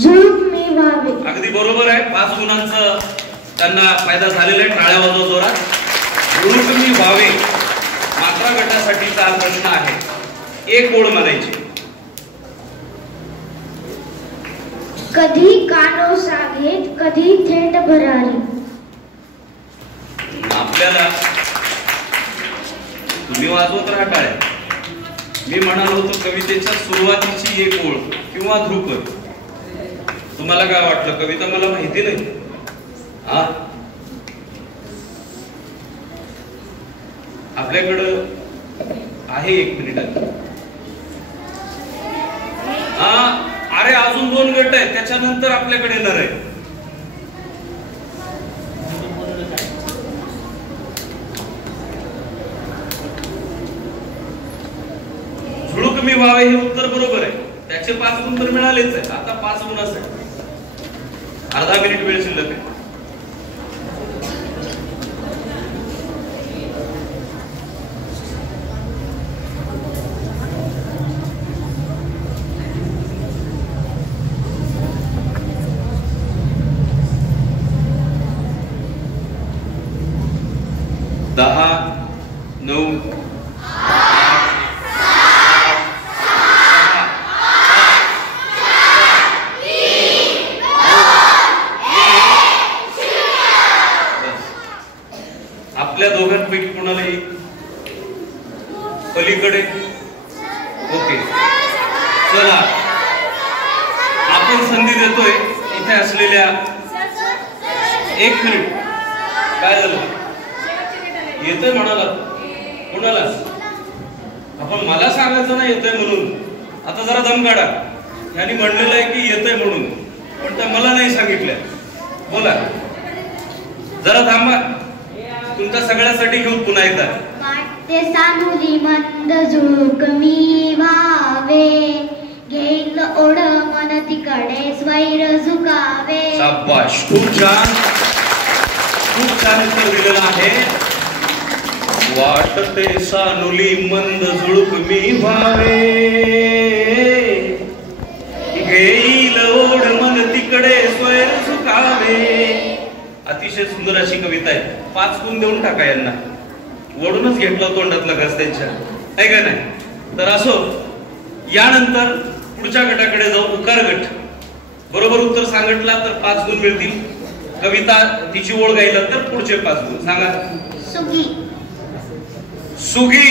झुळूक मी व्हावे. अगदी बरोबर आहे. 5 गुणांचं त्यांना फायदा झालेला आहे. टाळ्या वाजवा जोरात. झुळूक मी व्हावे मात्रा गटासाठीचा हा प्रश्न आहे. एक ओळ म्हणायची. कधी कानो सागेत कधी थेट भरारी. आपल्याला तुम्ही वाजवत राहा टाळ्या. मी म्हणालो होतो कवितेच्या सुरुवातीची एक ओळ किंवा ध्रुपद. तुम्हाला काय वाटलं, कविता मला माहिती नाही. हा, आपल्याकडं आहे 1 मिनिट. हा, अरे अजून 2 गट आहेत, त्याच्यानंतर आपल्याकडे येणार आहे. झुळूक मी व्हावे हे उत्तर बरोबर आहे. त्याचे 5 गुण तर मिळालेच आहेत. आता 5 गुण असेल. अर्धा मिनिट वेळ शिल्लक आहे. दहा, 9, 8, आपल्या दोघांपैकी कोणाला येईल पलीकडे? ओके, चला आपण संधी देतोय इथे असलेल्या. 1 मिनिट. काय झालं? येतोय म्हणाला कोणाला? आपण मला सांगायचं ना येतोय म्हणून. आता जरा दम काढा. यांनी म्हणलेलं आहे की येतोय म्हणून, पण त्या मला नाही सांगितलं. बोला, जरा थांबा. तुमच्या सगळ्यासाठी घेऊन पुन्हा एकदा. वाटते सानुली मंद झुळूक मी व्हावे. घेईल ओढ मन तिकडे स्वैर झुकावे. शाबाश, खूप छान, खूप छान उत्तर दिलेलं आहे. वाटते सानुली मंद झुळूक मी व्हावे. घेईल ओढ मन तिकडे स्वैर झुकावे. अतिशय सुंदर अशी कविता आहे. 5 गुण देऊन टाका यांना. ओढूनच घेतलं तोंडातलं घास त्यांच्या, आहे का नाही? तर असो, यानंतर पुढच्या गटाकडे जाऊ. उकार गट. बरोबर उत्तर सांगितला तर 5 गुण मिळतील. कविता तिची ओळ गायला तर पुढचे 5 गुण. सांगा. सुगी. सुगी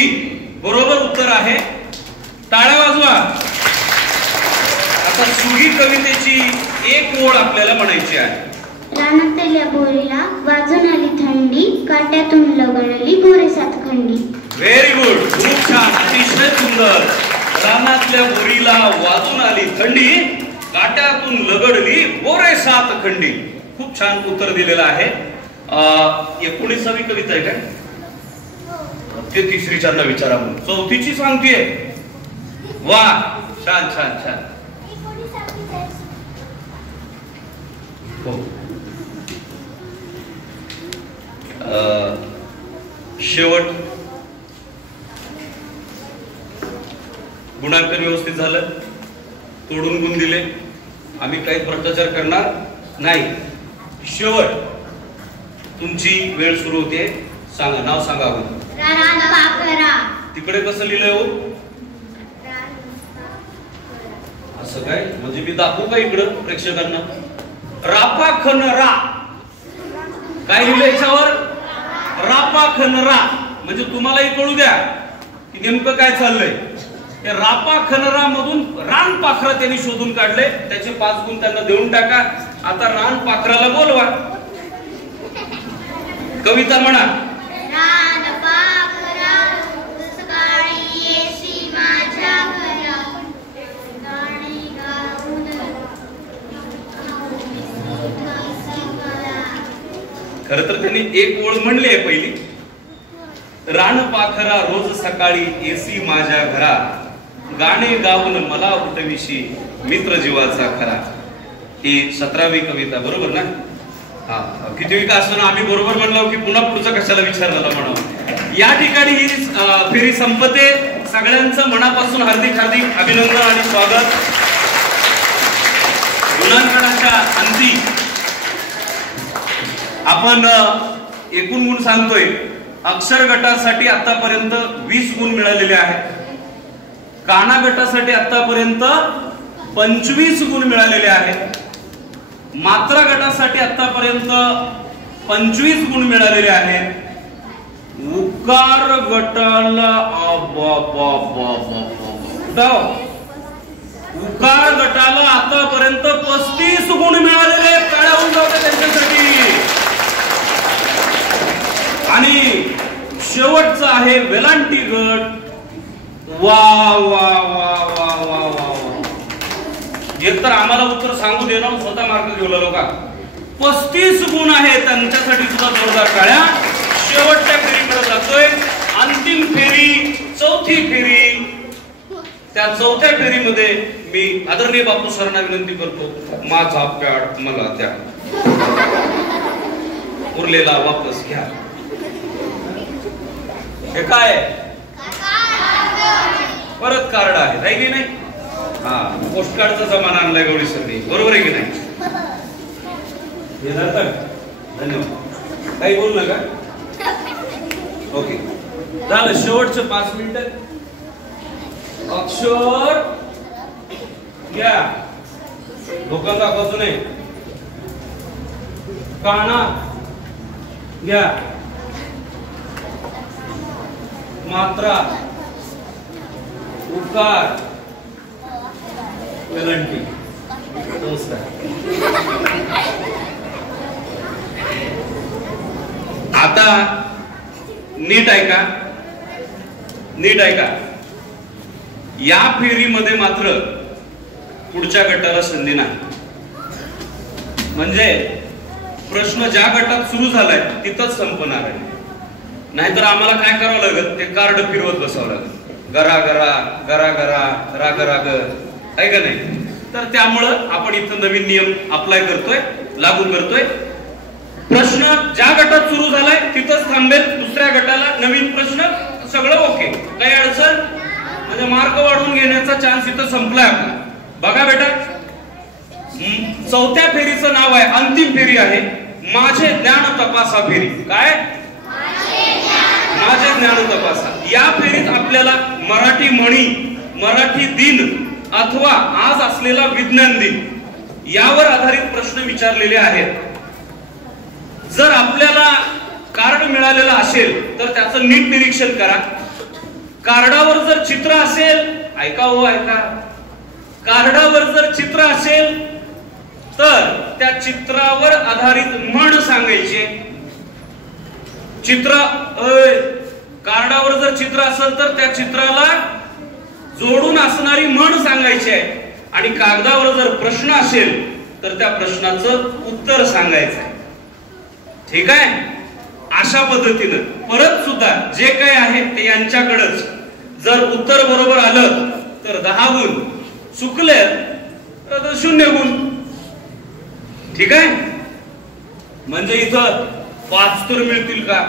बरोबर उत्तर आहे. टाळ्या वाजवा. आता सुगी कवितेची एक ओळ आपल्याला म्हणायची आहे. रानातल्या बोरीला वाजून आली थंडी. काट्यातून लगडली गोरे सातखंडी. व्हेरी गुड, खूप छान, अतिशय सुंदर. आपल्या बोरीला वाजून आली थंडी, काट्यातून लगडली बोरे 7 खंडी. खूप छान उत्तर दिलेलं आहे. 19वी कविता आहे काय? ते तिसरीच्यांना विचारा म्हणून. 4थीची सांगतेय. वा, छान छान छान. हो. शेवट गुणांकन व्यवस्थित झालं, तोडून गुण दिले. आम्ही काही भ्रष्टाचार करणार नाही. शेवट तुमची वेळ सुरू होते. सांगा, नाव सांगा. तिकडे कसं लिहिलंय हो? असं काय म्हणजे मी दाखवू का इकडं प्रेक्षकांना? रापा खन रा. काय लिहिलं याच्यावर? रापा खन रा. म्हणजे तुम्हालाही कळू द्या की नेमकं काय चाललंय. हे रापा खनरा मधून रान पाखरा त्यांनी शोधून काढले. त्याचे 5 गुण त्यांना देऊन टाका. आता रान पाखराला बोलवा. कविता म्हणा. रान पाखरा सकाळी येशी माझ्या घरा, गाणी गाऊन खर तर त्यांनी एक ओळ म्हणली आहे पहिली. रान पाखरा रोज सकाळी येसी माझ्या घरा, गाणे गाऊन मला उठविशी मित्र जीवाचा खरा. ही 17वी कविता बरोबर ना? हा. कितवी का असताना आम्ही बरोबर म्हणलो की पुन्हा पुढचं कशाला विचारलं म्हणून. या ठिकाणी ही फेरी संपते. सगळ्यांचं मनापासून हार्दिक हार्दिक अभिनंदन आणि स्वागत. गुणांकनाच्या अंती आपण एकूण गुण सांगतोय. अक्षर गटासाठी आतापर्यंत 20 गुण मिळालेले आहेत. काना गटासाठी आतापर्यंत 25 गुण मिळालेले आहेत. मात्रा गटासाठी आतापर्यंत 25 गुण मिळालेले आहेत. उकार गटाला उकार गटाला आतापर्यंत 35 गुण मिळालेले आहेत. टाळ्या होऊन जाऊ द्या त्यांच्यासाठी. आणि शेवटचा आहे वेलांटी गट. वा वा वा वा वा वा. एक तर आम्हाला उत्तर सांगू दे ना, स्वतः मार्क घेऊ लागलो का? 35 गुण आहेत त्यांच्यासाठी सुद्धा जोरदार टाळ्या. शेवटच्या फेरीकडे जातोय. अंतिम फेरी, 4थी फेरी. त्या 4थ्या फेरीमध्ये मी आदरणीय बापू सरांना विनंती करतो, माझा पॅड मला द्या, उरलेला वापस घ्या. हे काय? परत कार्ड आहे की नाही? हा, पोस्ट कार्डचा जमाना आणलाय गौरी सरनी, बरोबर आहे की नाही? हे जातं. धन्यवाद. काही बोल नका. ओके, झालं. शेवटचे 5 मिनिटं. अक्षर घ्या. डोकं दाखवायचं नाही. काना घ्या. मात्रा, उकार, वेलांटी. नमस्कार. आता नीट ऐका, नीट ऐका. या फेरीमध्ये मात्र पुढच्या गटाला संधी नाही. म्हणजे प्रश्न ज्या गटात सुरू झालाय तिथंच संपणार आहे. नाहीतर आम्हाला काय करावं लागेल, ते कार्ड फिरवत बसावं लागेल. गरा गरा गरा गरा राग राग, आहे का नाही? तर त्यामुळं आपण इथं नवीन नियम अप्लाय करतोय, लागू करतोय. प्रश्न ज्या गटात सुरू झालाय तिथंच थांबेल. दुसऱ्या गटाला नवीन प्रश्न, सगळं ओके. काही अडचण म्हणजे मार्क वाढवून घेण्याचा चान्स इथं संपलाय आपला. बघा बेटा, 4थ्या फेरीचं नाव आहे, अंतिम फेरी आहे, माझे ज्ञान तपासा फेरी. काय? माझे ज्ञान तपासा. या फेरीत आपल्याला मराठी म्हणी, मराठी दिन अथवा आज असलेला विज्ञान दिन यावर आधारित प्रश्न विचारलेले आहेत. जर आपल्याला कार्ड मिळालेलं असेल तर त्याचं नीट निरीक्षण करा. कार्डावर जर चित्र असेल, ऐका हो ऐका, कार्डावर जर चित्र असेल तर त्या चित्रावर आधारित म्हण सांगायचे. चित्र कार्डावर जर चित्र असेल तर त्या चित्राला जोडून असणारी म्हण सांगायची आहे आणि कागदावर जर प्रश्न असेल तर त्या प्रश्नाचं उत्तर सांगायचं आहे. ठीक आहे. अशा पद्धतीनं परत सुद्धा जे काही आहे ते यांच्याकडेच. जर उत्तर बरोबर आलं तर 10 गुण, चुकले तर 0 गुण. ठीक आहे. म्हणजे इथं 5 तर मिळतील का?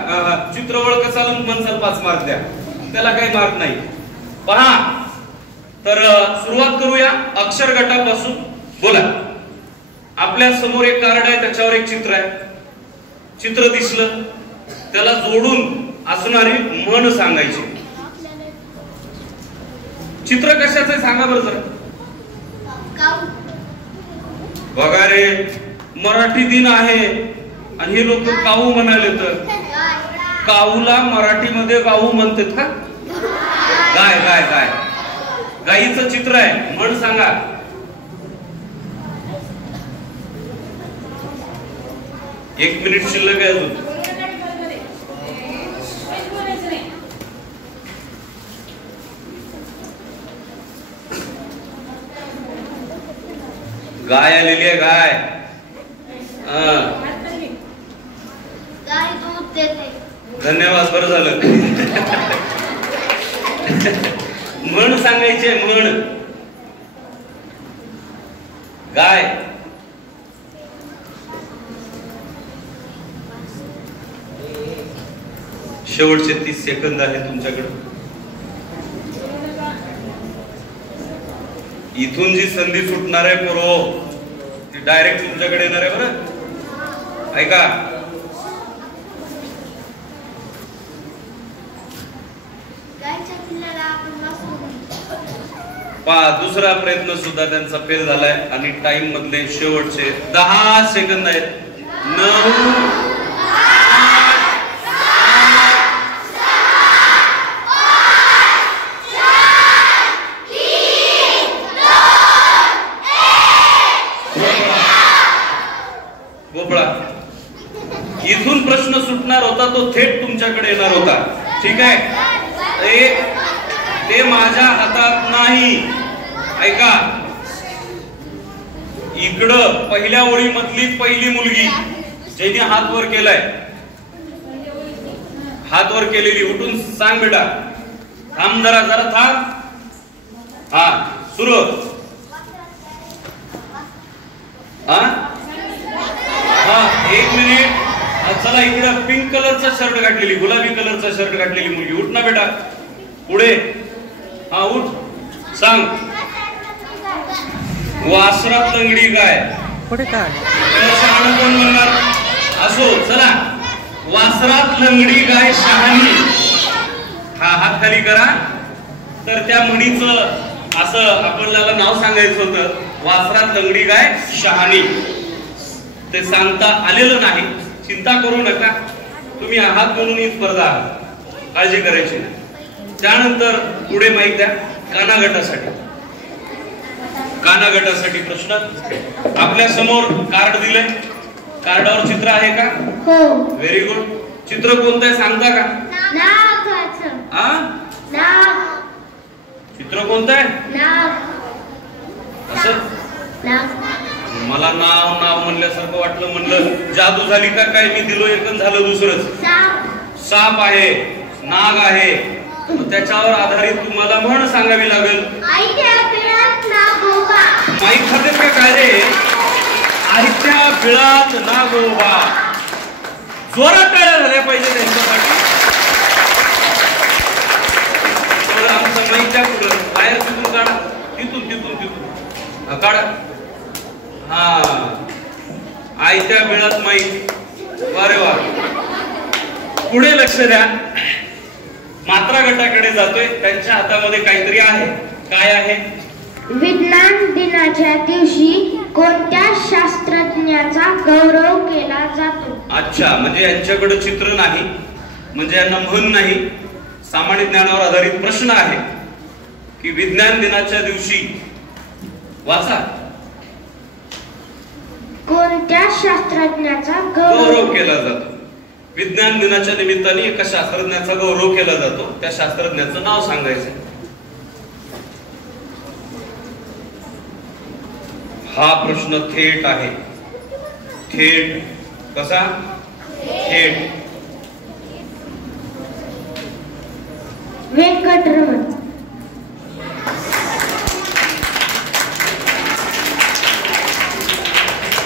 चित्रवळ कसा म्हणसाल 5 मार्क द्या, त्याला काही मार्क नाही. पहा, तर सुरुवात करूया अक्षर गटापासून. बोला. आपल्या समोर एक कार्ड आहे, त्याच्यावर एक चित्र आहे. चित्र दिसलं, त्याला जोडून असणारी म्हण सांगायची. चित्र कशाचं आहे सांगा बरं जरा. बघा रे, मराठी दिन आहे आणि हे लोक काऊ म्हणाले तर काऊला मराठीमध्ये गाऊ म्हणतात का? गाय गाय गाय गाईचं चित्र आहे. म्हण सांगा. एक मिनिट शिल्लक आहे अजून. गाय आलेली आहे. गाय दूध देते. धन्यवाद. बरं झालं. म्हण सांगायचे. म्हण. गाय. शेवटचे 30 सेकंद आहे तुमच्याकडे. इथून जी संधी सुटणार आहे पोरो, ती डायरेक्ट तुमच्याकडे येणार आहे. बरं ऐका. दुसरा प्रयत्न सुद्धा त्यांचा फेल झालाय आणि टाइम मधले शेवटचे 10 सेकंद आहेत. 9 गोपळा. इथून प्रश्न सुटणार होता तो थेट तुमच्याकडे येणार होता. ठीक आहे. ते माझ्या हातात नाही. ऐका. इकडं पहिल्या ओळीमधली पहिली मुलगी ज्याने हात वर केलाय, हात वर केलेली, उठून सांग बेटा. थांब जरा जरा थांब. हा सुरू. हा 1 मिनिट. चला इकडं पिंक कलरचा शर्ट घातलेली, गुलाबी कलरचा शर्ट घातलेली मुलगी, उठ ना बेटा. पुढे. हा उठ. सांग. वासरात लंगडी गाय. पुढे काय? शहाणा कोण म्हणणार? असो. चला. वासरात लंगडी गाय शहाणी. हा हात खाली करा. तर त्या म्हणीचं असं आपल्याला नाव सांगायचं होतं, वासरात लंगडी गाय शहाणी. ते सांगता आलेलं नाही. चिंता करू नका, तुम्ही आहात म्हणून ही स्पर्धा आहे, काळजी करायची नाही. त्यानंतर पुढे माहिती द्या काना गटासाठी. काना गटासाठी प्रश्न आपल्या समोर कार्ड दिले. कार्डावर चित्र आहे का? हो. Very good. चित्र कोणतं आहे सांगता का? चित्र कोणतं आहे? असं मला नाव नाव म्हणल्यासारखं वाटलं. म्हणलं जादू झाली का काय? मी दिलो एकच झालं दुसरंच. साप आहे, नाग आहे. त्याच्यावर आधारित तुम्हाला म्हण सांगावी लागेल. माईक खातेत का काय रे? आईच्या बिळात नागोबा. जोरात टाळ्या झाल्या पाहिजे त्यांच्यासाठी. आमचं माईक त्या पुढं बाहेर तिथून काढा. तिथून तिथून तिथून काढा. हा आईच्या बिळात माईक. वारे वा. पुढे लक्ष द्या. मात्रा गटाकडे जातोय. त्यांच्या हातामध्ये काहीतरी आहे. काय आहे? विज्ञान दिनाच्या दिवशी कोणत्या शास्त्रज्ञाचा गौरव केला जातो? अच्छा, म्हणजे यांच्याकडे चित्र नाही, म्हणजे यांना म्हण नाही. सामान्य ज्ञानावर आधारित प्रश्न आहे की विज्ञान दिनाच्या दिवशी वाचा. कोणत्या शास्त्रज्ञाचा गौरव केला जातो? विज्ञान दिनाच्या निमित्ताने एका शास्त्रज्ञाचा गौरव केला जातो. त्या शास्त्रज्ञाचं नाव सांगायचं. हा प्रश्न थेट आहे. थेट कसा? थेट. व्यंकटरमण.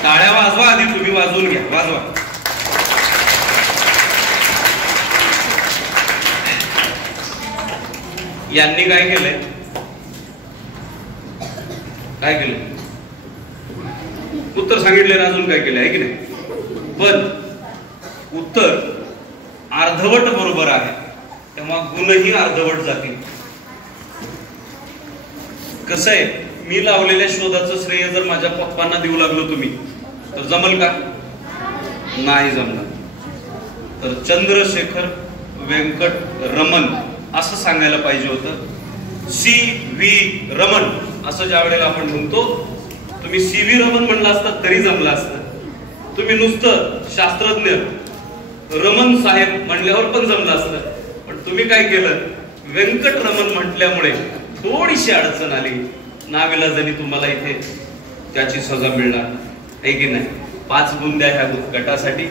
टाळ्या वाजवा आधी, तुम्ही वाजवून घ्या, वाजवा. यांनी काय केलंय? काय केलं? उत्तर सांगितले ना, अजून काय केलं आहे की नाही? पण उत्तर अर्धवट बरोबर आहे, तेव्हा गुणही अर्धवट जातील. कसं आहे, मी लावलेल्या शोधाचं श्रेय जर माझ्या पप्पांना देऊ लागलो तुम्ही, तर जमल का? नाही जमणार. तर चंद्रशेखर व्यंकट रमण असं सांगायला पाहिजे होतं. C.V. रमण असं ज्या वेळेला आपण म्हणतो, तुम्ही C.V. रमण म्हणलं असतं तरी जमलं असतं. तुम्ही नुसतं शास्त्रज्ञ रमण साहेब म्हणल्यावर पण जमलं असतं. पण तुम्ही काय केलं? व्यंकट रमण म्हटल्यामुळे थोडीशी अडचण आली. नाविलाजाने तुम्हाला इथे त्याची सजा मिळणार आहे की नाही? 5 गुण द्या ह्या गटासाठी.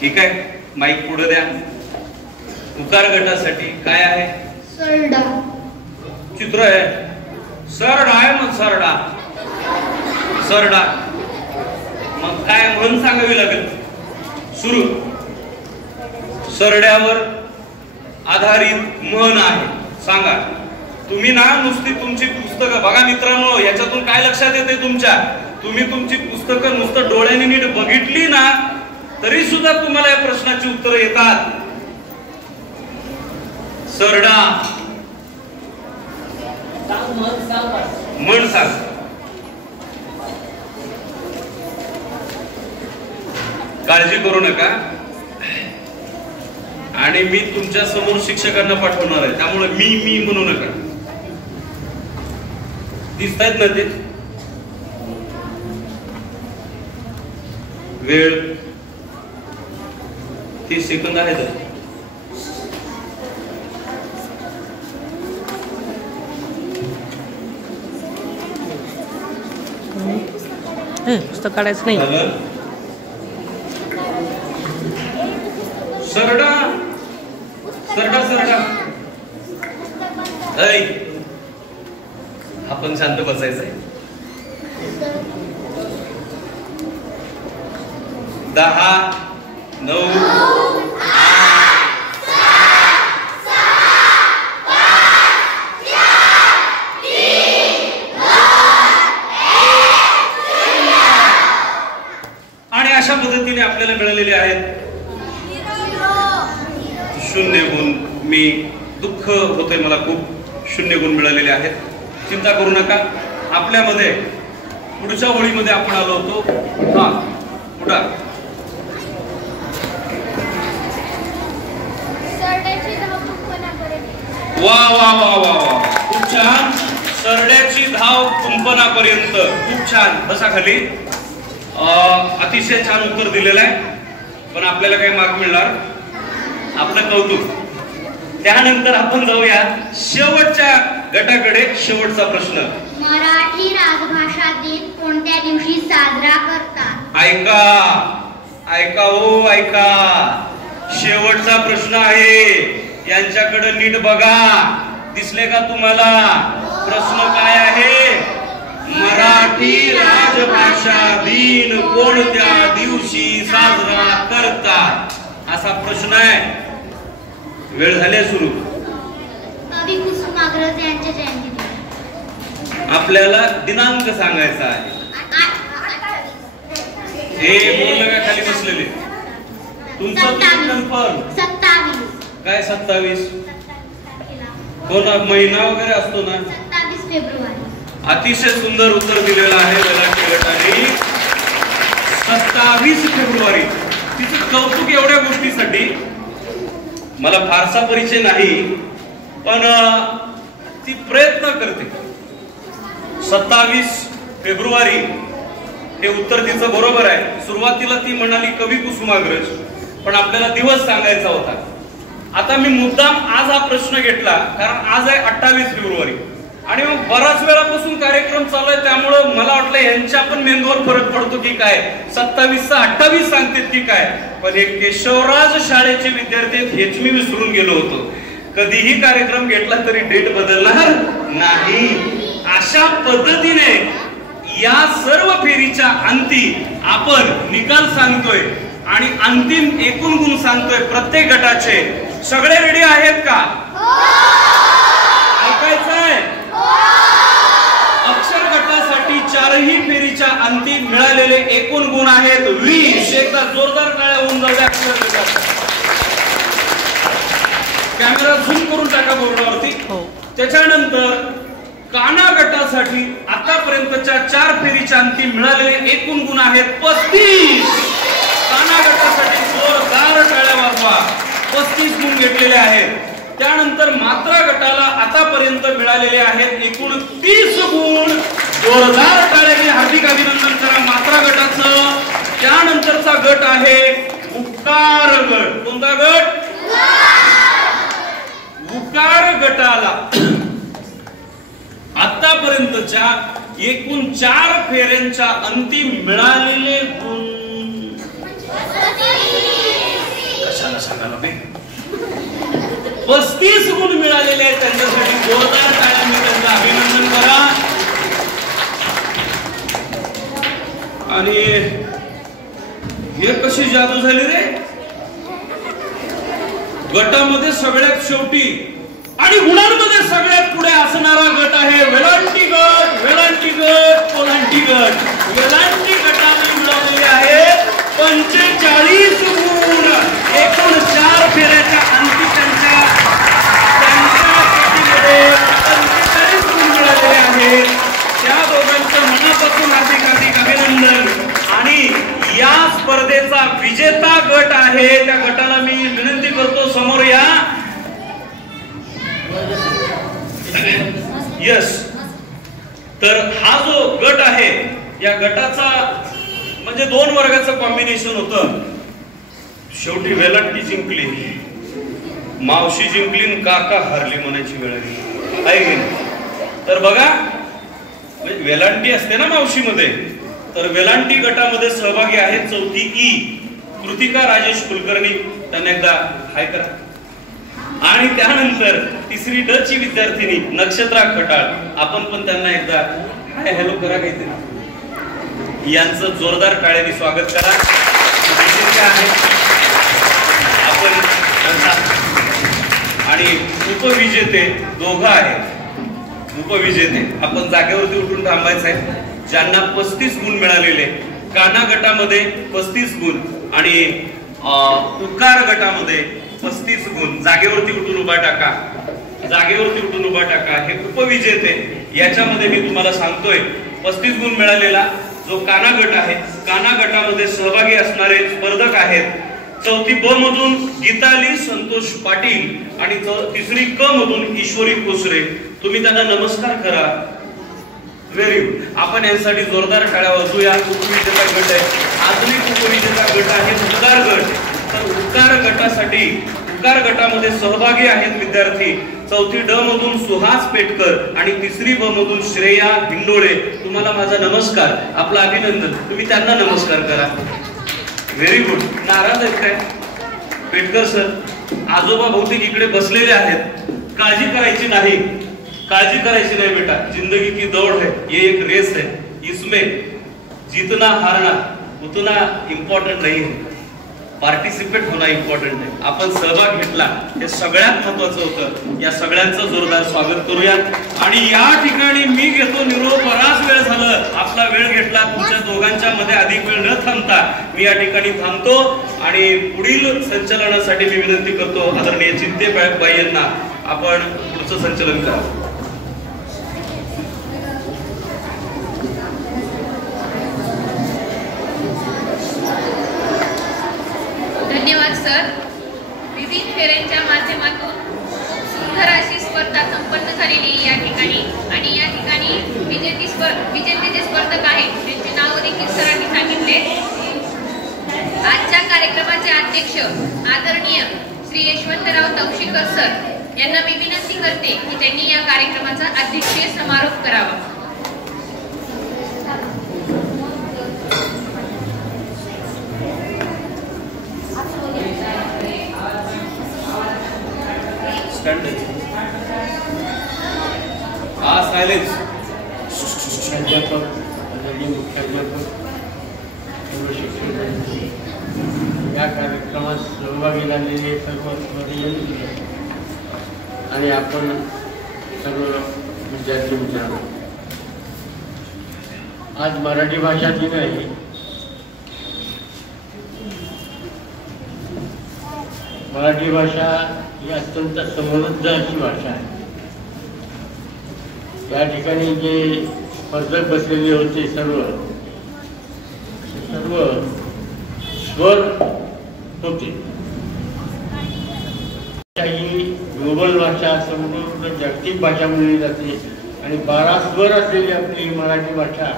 ठीक आहे, माईक पुढे द्या. उकार गटासाठी काय आहे? सरडा. चित्र आहे. सरडा आहे. मग सरडा सरडा मग काय म्हण सांगावी लागेल. सुरू. सरड्यावर आधारित म्हण आहे. सांगा. तुम्ही ना नुसती तुमची पुस्तकं बघा मित्रांनो, याच्यातून काय लक्षात येते तुमच्या? तुम्ही तुमची पुस्तकं नुसतं डोळ्याने नीट बघितली ना, तरी सुद्धा तुम्हाला या प्रश्नाची उत्तरं येतात. सरडा म्हण सांग. काळजी करू नका, आणि मी तुमच्या समोर शिक्षकांना पाठवणार आहे, त्यामुळे मी म्हणू नका. दिसतायत ना ते? वेळ 30 सेकंद आहेत. पुस्तक काढायचं नाही. सरडा सरडा सरडा. आपण शांत बसायचंय. 10 9 आणि अशा पद्धतीने आपल्याला मिळालेले आहेत 0 गुण. मी दुःख होते, मला खूप 0 गुण मिळालेले आहेत. चिंता करू नका. आपल्यामध्ये पुढच्या ओळीमध्ये आपण आलो होतो. हा पुढा. वा वा वा वा वा, खूप छान. सरड्याची धाव कुंपणापर्यंत. खूप छान. बसा खाली. अतिशय छान उत्तर दिलेलं आहे. पण आपल्याला काही मार्क मिळणार? आपलं कौतुक. त्यानंतर आपण जाऊया शेवटच्या गटाकडे. शेवटचा प्रश्न. मराठी राजभाषा दिन कोणत्या दिवशी साजरा करतात? ऐका ऐका हो ऐका. शेवटचा प्रश्न आहे. यांच्याकडे नीट बघा. दिसले का तुम्हाला? प्रश्न काय आहे? मराठी राजभाषा दिन कोणत्या दिवशी साजरा करतात, असा प्रश्न आहे. वेळ झाली सुरू. कवी कुसुमाग्रज यांच्या जयंती. आपल्याला दिनांक सांगायचा आहे. हे बोललं का खाली बसलेले? तुमचं कन्फर्म? 27. काय 27? कोणा महिना वगैरे असतो ना? 27 फेब्रुवारी. अतिशय सुंदर उत्तर दिलेलं आहे वेलांटी गटाने. 27 फेब्रुवारी. तिचं कौतुक एवढ्या गोष्टीसाठी. मला फारसा परिचय नाही, पण ती प्रयत्न करते. 27 फेब्रुवारी हे उत्तर तिचं बरोबर आहे. सुरुवातीला ती म्हणाली कवी कुसुमाग्रज, पण आपल्याला दिवस सांगायचा होता. आता मी मुद्दाम आज हा प्रश्न घेतला, कारण आज आहे 28 फेब्रुवारी. आणि मग बराच वेळापासून कार्यक्रम चालू आहे, त्यामुळं मला वाटलं यांच्या पण मेंदूवर फरक पडतो की काय, 27चा 28 सांगतात की काय. पण हे केशवराज शाळेचे विद्यार्थी हेच मी विसरून गेलो होतो. कधीही कार्यक्रम घेतला तरी डेट बदलणार नाही. अशा पद्धतीने या सर्व फेरीच्या अंती आपण निकाल सांगतोय आणि अंतिम एकूण गुण सांगतोय प्रत्येक गटाचे. सगळे रेडी आहेत का? ऐकायचंय? अक्षर गटासाठी चारही फेरीच्या अंती मिळालेले एकूण गुण आहेत 20. एकदा जोरदार टाळ्या होऊन जाऊ द्या अक्षर गटात. कॅमेरा झूम करून टाका बोर्डावरती. त्याच्यानंतर काना गटासाठी आतापर्यंतच्या 4 फेरीच्या अंती मिळालेले एकूण गुण आहेत 35. काना गटासाठी जोरदार टाळ्या वाजवा. 35 गुण घेतलेले आहेत. त्यानंतर मात्रा गटाला आतापर्यंत मिळालेले आहेत एकूण 30 गुण. जोरदार टाळ्याने हार्दिक अभिनंदन करा मात्रा गटाचं. त्यानंतरचा गट आहे उकार गट. कोणता गट? उकार गटाला आतापर्यंतच्या एकूण 4 फेऱ्यांच्या अंती मिळालेले गुण कशाला सांगायला नाही, 35 गुण मिळालेले आहेत. त्यांच्यासाठी जोरदार टाळ्यांनी त्यांचं अभिनंदन करा. आणि हे कशी जादू झाली रे, गटामध्ये सगळ्यात शेवटी आणि गुणांमध्ये सगळ्यात पुढे असणारा गट आहे वेलांटी गट. वेलांटी गट, कोलांटी गट. वेलांटी गटाने मिळवलेले आहेत 45 गुण. एकूण 4 फेऱ्याच्या अंती त्यांच्या पाठीमध्ये 45 गुण मिळालेले आहेत. त्या दोघांचं मनापासून हार्दिक अभिनंदन. आणि या स्पर्धेचा विजेता गट आहे, त्या गटाला मी विनंती करतो समोर या. यस. तर हा जो गट आहे या गटाचा म्हणजे 2 वर्गाचं कॉम्बिनेशन होतं. शेवटी वेलांटी जिंकली, मावशी जिंकली, काका हारली म्हणायची वेळ आली आहे. तर बघा म्हणजे वेलांटी असते ना मावशीमध्ये, तर वेलांटी गटामध्ये सहभागी आहेत 4थी ई कृतिका राजेश कुलकर्णी. त्यांना एकदा हाय करा. आणि त्यानंतर 3री ड ची विद्यार्थिनी नक्षत्रा खटाळ. आपण पण त्यांना एकदा हाय हॅलो करा काहीतरी. यांचं जोरदार टाळ्यांनी स्वागत करा. आपण आणि उपविजेते दोघं आहेत. उपविजेते आपण जागेवरती उठून थांबायचं आहे. ज्यांना 35 गुण मिळालेले, काना गटामध्ये 35 गुण आणि उकार गटामध्ये 35 गुण. जागेवरती उठून उभा टाका. जागेवरती उठून उभा टाका. हे उपविजेते. याच्यामध्ये मी तुम्हाला सांगतोय 35 गुण मिळालेला जो काना गट आहे, काना गटामध्ये सहभागी असणारे स्पर्धक आहेत 4थी ब मधून गीताली संतोष पाटील आणि 3री क मधून ईश्वरी कोसरे. तुम्ही त्यांना नमस्कार करा. Very good. आपण यांसाठी जोरदार टाळ्या वाजवूया. उपविजेता गट आहे, आधुनिक उपविजेता गट आहे उकार गट. तर उकार गटासाठी उकार गटामध्ये सहभागी आहेत विद्यार्थी 4थी ड मधून सुहास पेटकर आणि 3री ब मधून श्रेया हिंडोळे. तुम्हाला माझा नमस्कार, आपलं अभिनंदन. तुम्ही त्यांना नमस्कार करा. Very good. नाराज आहेत काय पेटकर सर? आजोबा बहुतेक इकडे बसलेले आहेत. काळजी करायची नाही, काळजी करायची नाही बेटा. जिंदगी की दौड़ है, ये एक रेस है. इसमें जीतना हारना उतना इम्पॉर्टंट नहीं है, पार्टिसिपेट होणं इम्पॉर्टंट आहे. आपण सहभाग घेतला हे सगळ्यात महत्वाचं होतं. या सगळ्यांचं जोरदार स्वागत करूया. आणि या ठिकाणी मी घेतो निरोप. बराच वेळ झालं, आपला वेळ घेतला. तुमच्या दोघांच्या मध्ये अधिक वेळ न थांबता मी या ठिकाणी थांबतो आणि पुढील संचलनासाठी मी विनंती करतो आदरणीय चिंतेबाई यांना आपण पुढचं संचलन करा. धन्यवाद सर. विविध फेऱ्यांच्या माध्यमातून सुंदर अशी स्पर्धा संपन्न झालेली या ठिकाणी. आणि या ठिकाणी विजेते जे स्पर्धक आहेत त्यांचे नाव देखील सरांनी सांगितले. आजच्या कार्यक्रमाचे अध्यक्ष आदरणीय श्री यशवंतराव तवशीकर सर, यांना मी विनंती करते की त्यांनी या कार्यक्रमाचा अध्यक्षीय समारोप करावा. सायलेन्स. प्राध्यापक, मुख्याध्यापक, सर्व शिक्षक, या कार्यक्रमात सहभागी झालेले सर्व स्मरणीय आणि आपण सर्व विद्यार्थी मित्रांनो, आज मराठी भाषा दिन आहे. मराठी भाषा ही अत्यंत समृद्ध अशी भाषा आहे. या ठिकाणी जे स्पर्धक बसलेले होते सर्व स्वर होते. ही ग्लोबल भाषा, संपूर्ण जागतिक भाषा म्हणली जाते आणि 12 स्वर असलेली आपली ही मराठी भाषा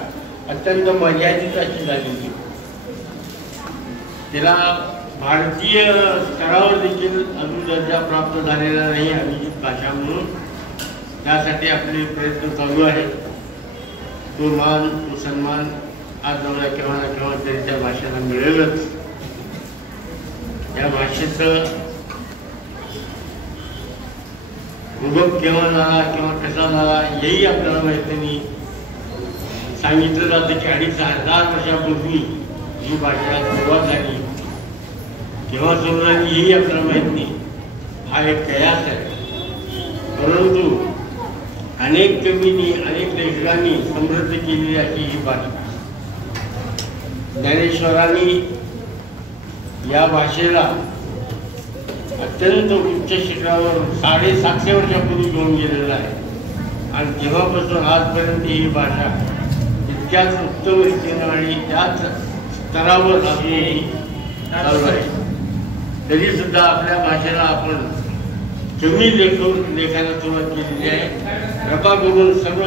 अत्यंत मर्यादित अशी झालेली. तिला भारतीय स्तरावर देखील अजून दर्जा प्राप्त झालेला नाही अभिजित भाषा म्हणून. त्यासाठी आपले प्रयत्न चालू आहेत. तो मान, तो सन्मान आज जवळ केव्हा ना केव्हा तरी त्या भाषेला मिळेलच. या भाषेचं उगम केव्हा झाला किंवा कसा झाला हेही आपल्याला माहिती नाही. सांगितलं जातं की 2500 वर्षापूर्वी ही भाषा सुरुवात झाली. केव्हा सुरू झाली हेही आपल्याला माहित नाही. हा एक कयास आहे. परंतु अनेक कवींनी, अनेक लेखकांनी समृद्ध केलेली अशी ही भाषा. ज्ञानेश्वरांनी या भाषेला अत्यंत उच्च शिखरावर 750 वर्षापूर्वी घेऊन गेलेला आहे आणि तेव्हापासून आजपर्यंत ही भाषा इतक्याच उत्तम रीतीने आणि त्याच स्तरावर अजूनही चालू आहे. तरी सुद्धा आपल्या भाषेला आपण कमी लेखाला सुरुवात केलेली आहे. कृपा करून सर्व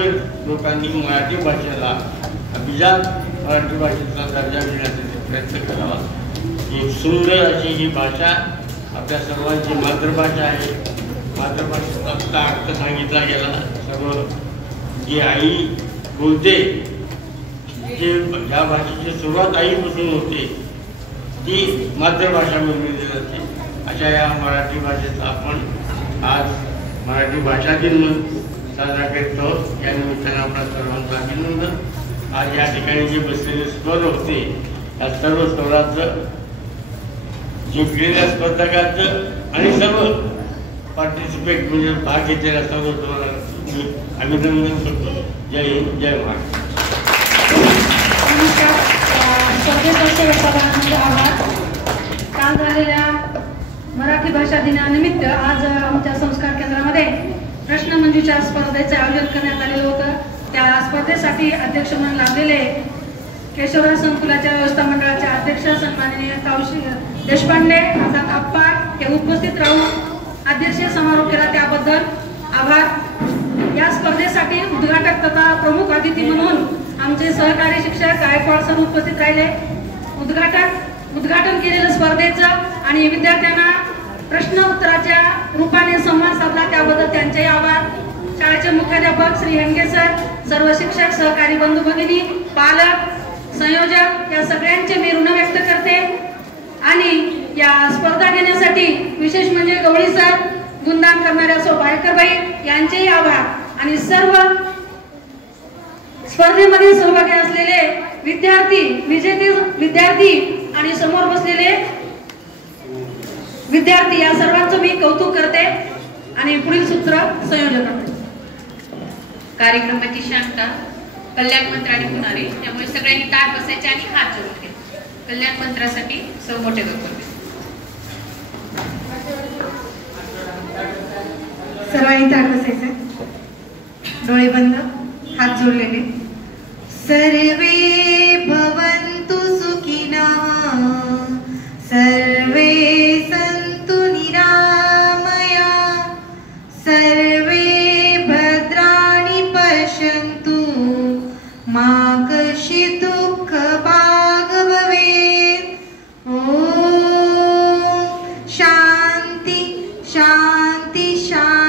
लोकांनी मराठी भाषेला अभिजात मराठी भाषेचा दर्जा मिळण्याचा प्रयत्न करावा. एक सुंदर अशी ही भाषा आपल्या सर्वांची मातृभाषा आहे. मातृभाषेचा अर्थ सांगितला गेला. सर्व जी आई बोलते, जे या भाषेची सुरुवात आईपासून होते ती मातृभाषा म्हणली जाते. अशा या मराठी भाषेचा आपण आज मराठी भाषा दिन साजरा करतो. या निमित्तानं आपल्या सर्वांचं अभिनंदन. आज या ठिकाणी जे बसलेले स्वर होते या सर्व स्वराचं, जिंकलेल्या स्पर्धकांचं आणि सर्व पार्टिसिपेट म्हणजे भाग घेतलेल्या सर्व मी अभिनंदन करतो. जय हिंद, जय महाराष्ट्र. काल झालेल्या मराठी भाषा दिनानिमित्त आज आमच्या संस्कार केंद्रामध्ये प्रश्नमंजुषा स्पर्धेचे आयोजन करण्यात आलेलं होतं. त्या स्पर्धेसाठी अध्यक्ष म्हणून लाभलेले केशवराज संकुलाच्या व्यवस्था मंडळाचे अध्यक्ष सन्माननीय तावशी देशपांडे अर्थात आप्पा हे उपस्थित राहून अध्यक्षीय समारोप केला, त्याबद्दल आभार. या स्पर्धेसाठी उद्घाटक तथा प्रमुख अतिथी म्हणून आमचे सहकारी शिक्षक गायकवाड सर उपस्थित राहिले. उद्घाटन केलेलं स्पर्धेचं आणि विद्यार्थ्यांना प्रश्न उत्तराच्या रूपाने संवाद साधला, त्याबद्दल त्यांचेही आभार. शाळेचे मुख्याध्यापक श्री हेंगे सर, सर्व शिक्षक, सहकारी बंधू भगिनी, पालक, संयोजक या सगळ्यांचे मी ऋण व्यक्त करते. आणि या स्पर्धा घेण्यासाठी विशेष म्हणजे गवळी सर, गुणदान करणाऱ्या सो बायकरबाई यांचेही आभार. आणि सर्व स्पर्धेमध्ये सहभागी असलेले विद्यार्थी, विजेते विद्यार्थी आणि समोर बसलेले विद्यार्थी या सर्वांचं मी कौतुक करते. आणि पुढील सूत्र संयोजन करते. कार्यक्रमाची शांतता कल्याण मंत्राने होणार आहे, त्यामुळे सगळ्यांनी ताट बसायचे आणि हात जोडून घ्या. कल्याण मंत्रासाठी सौ मोठे करते. सर्वांनी ताट बसायचं, डोळे बंद, हात जोडलेले. सर्वे भवन्तु सुखिनः, सर्वे सन्तु निरामया, सर्वे भद्राणि पश्यन्तु, मा कश्चित् दुःखभाग् भवेत्. ॐ शान्ति शान्ति शांती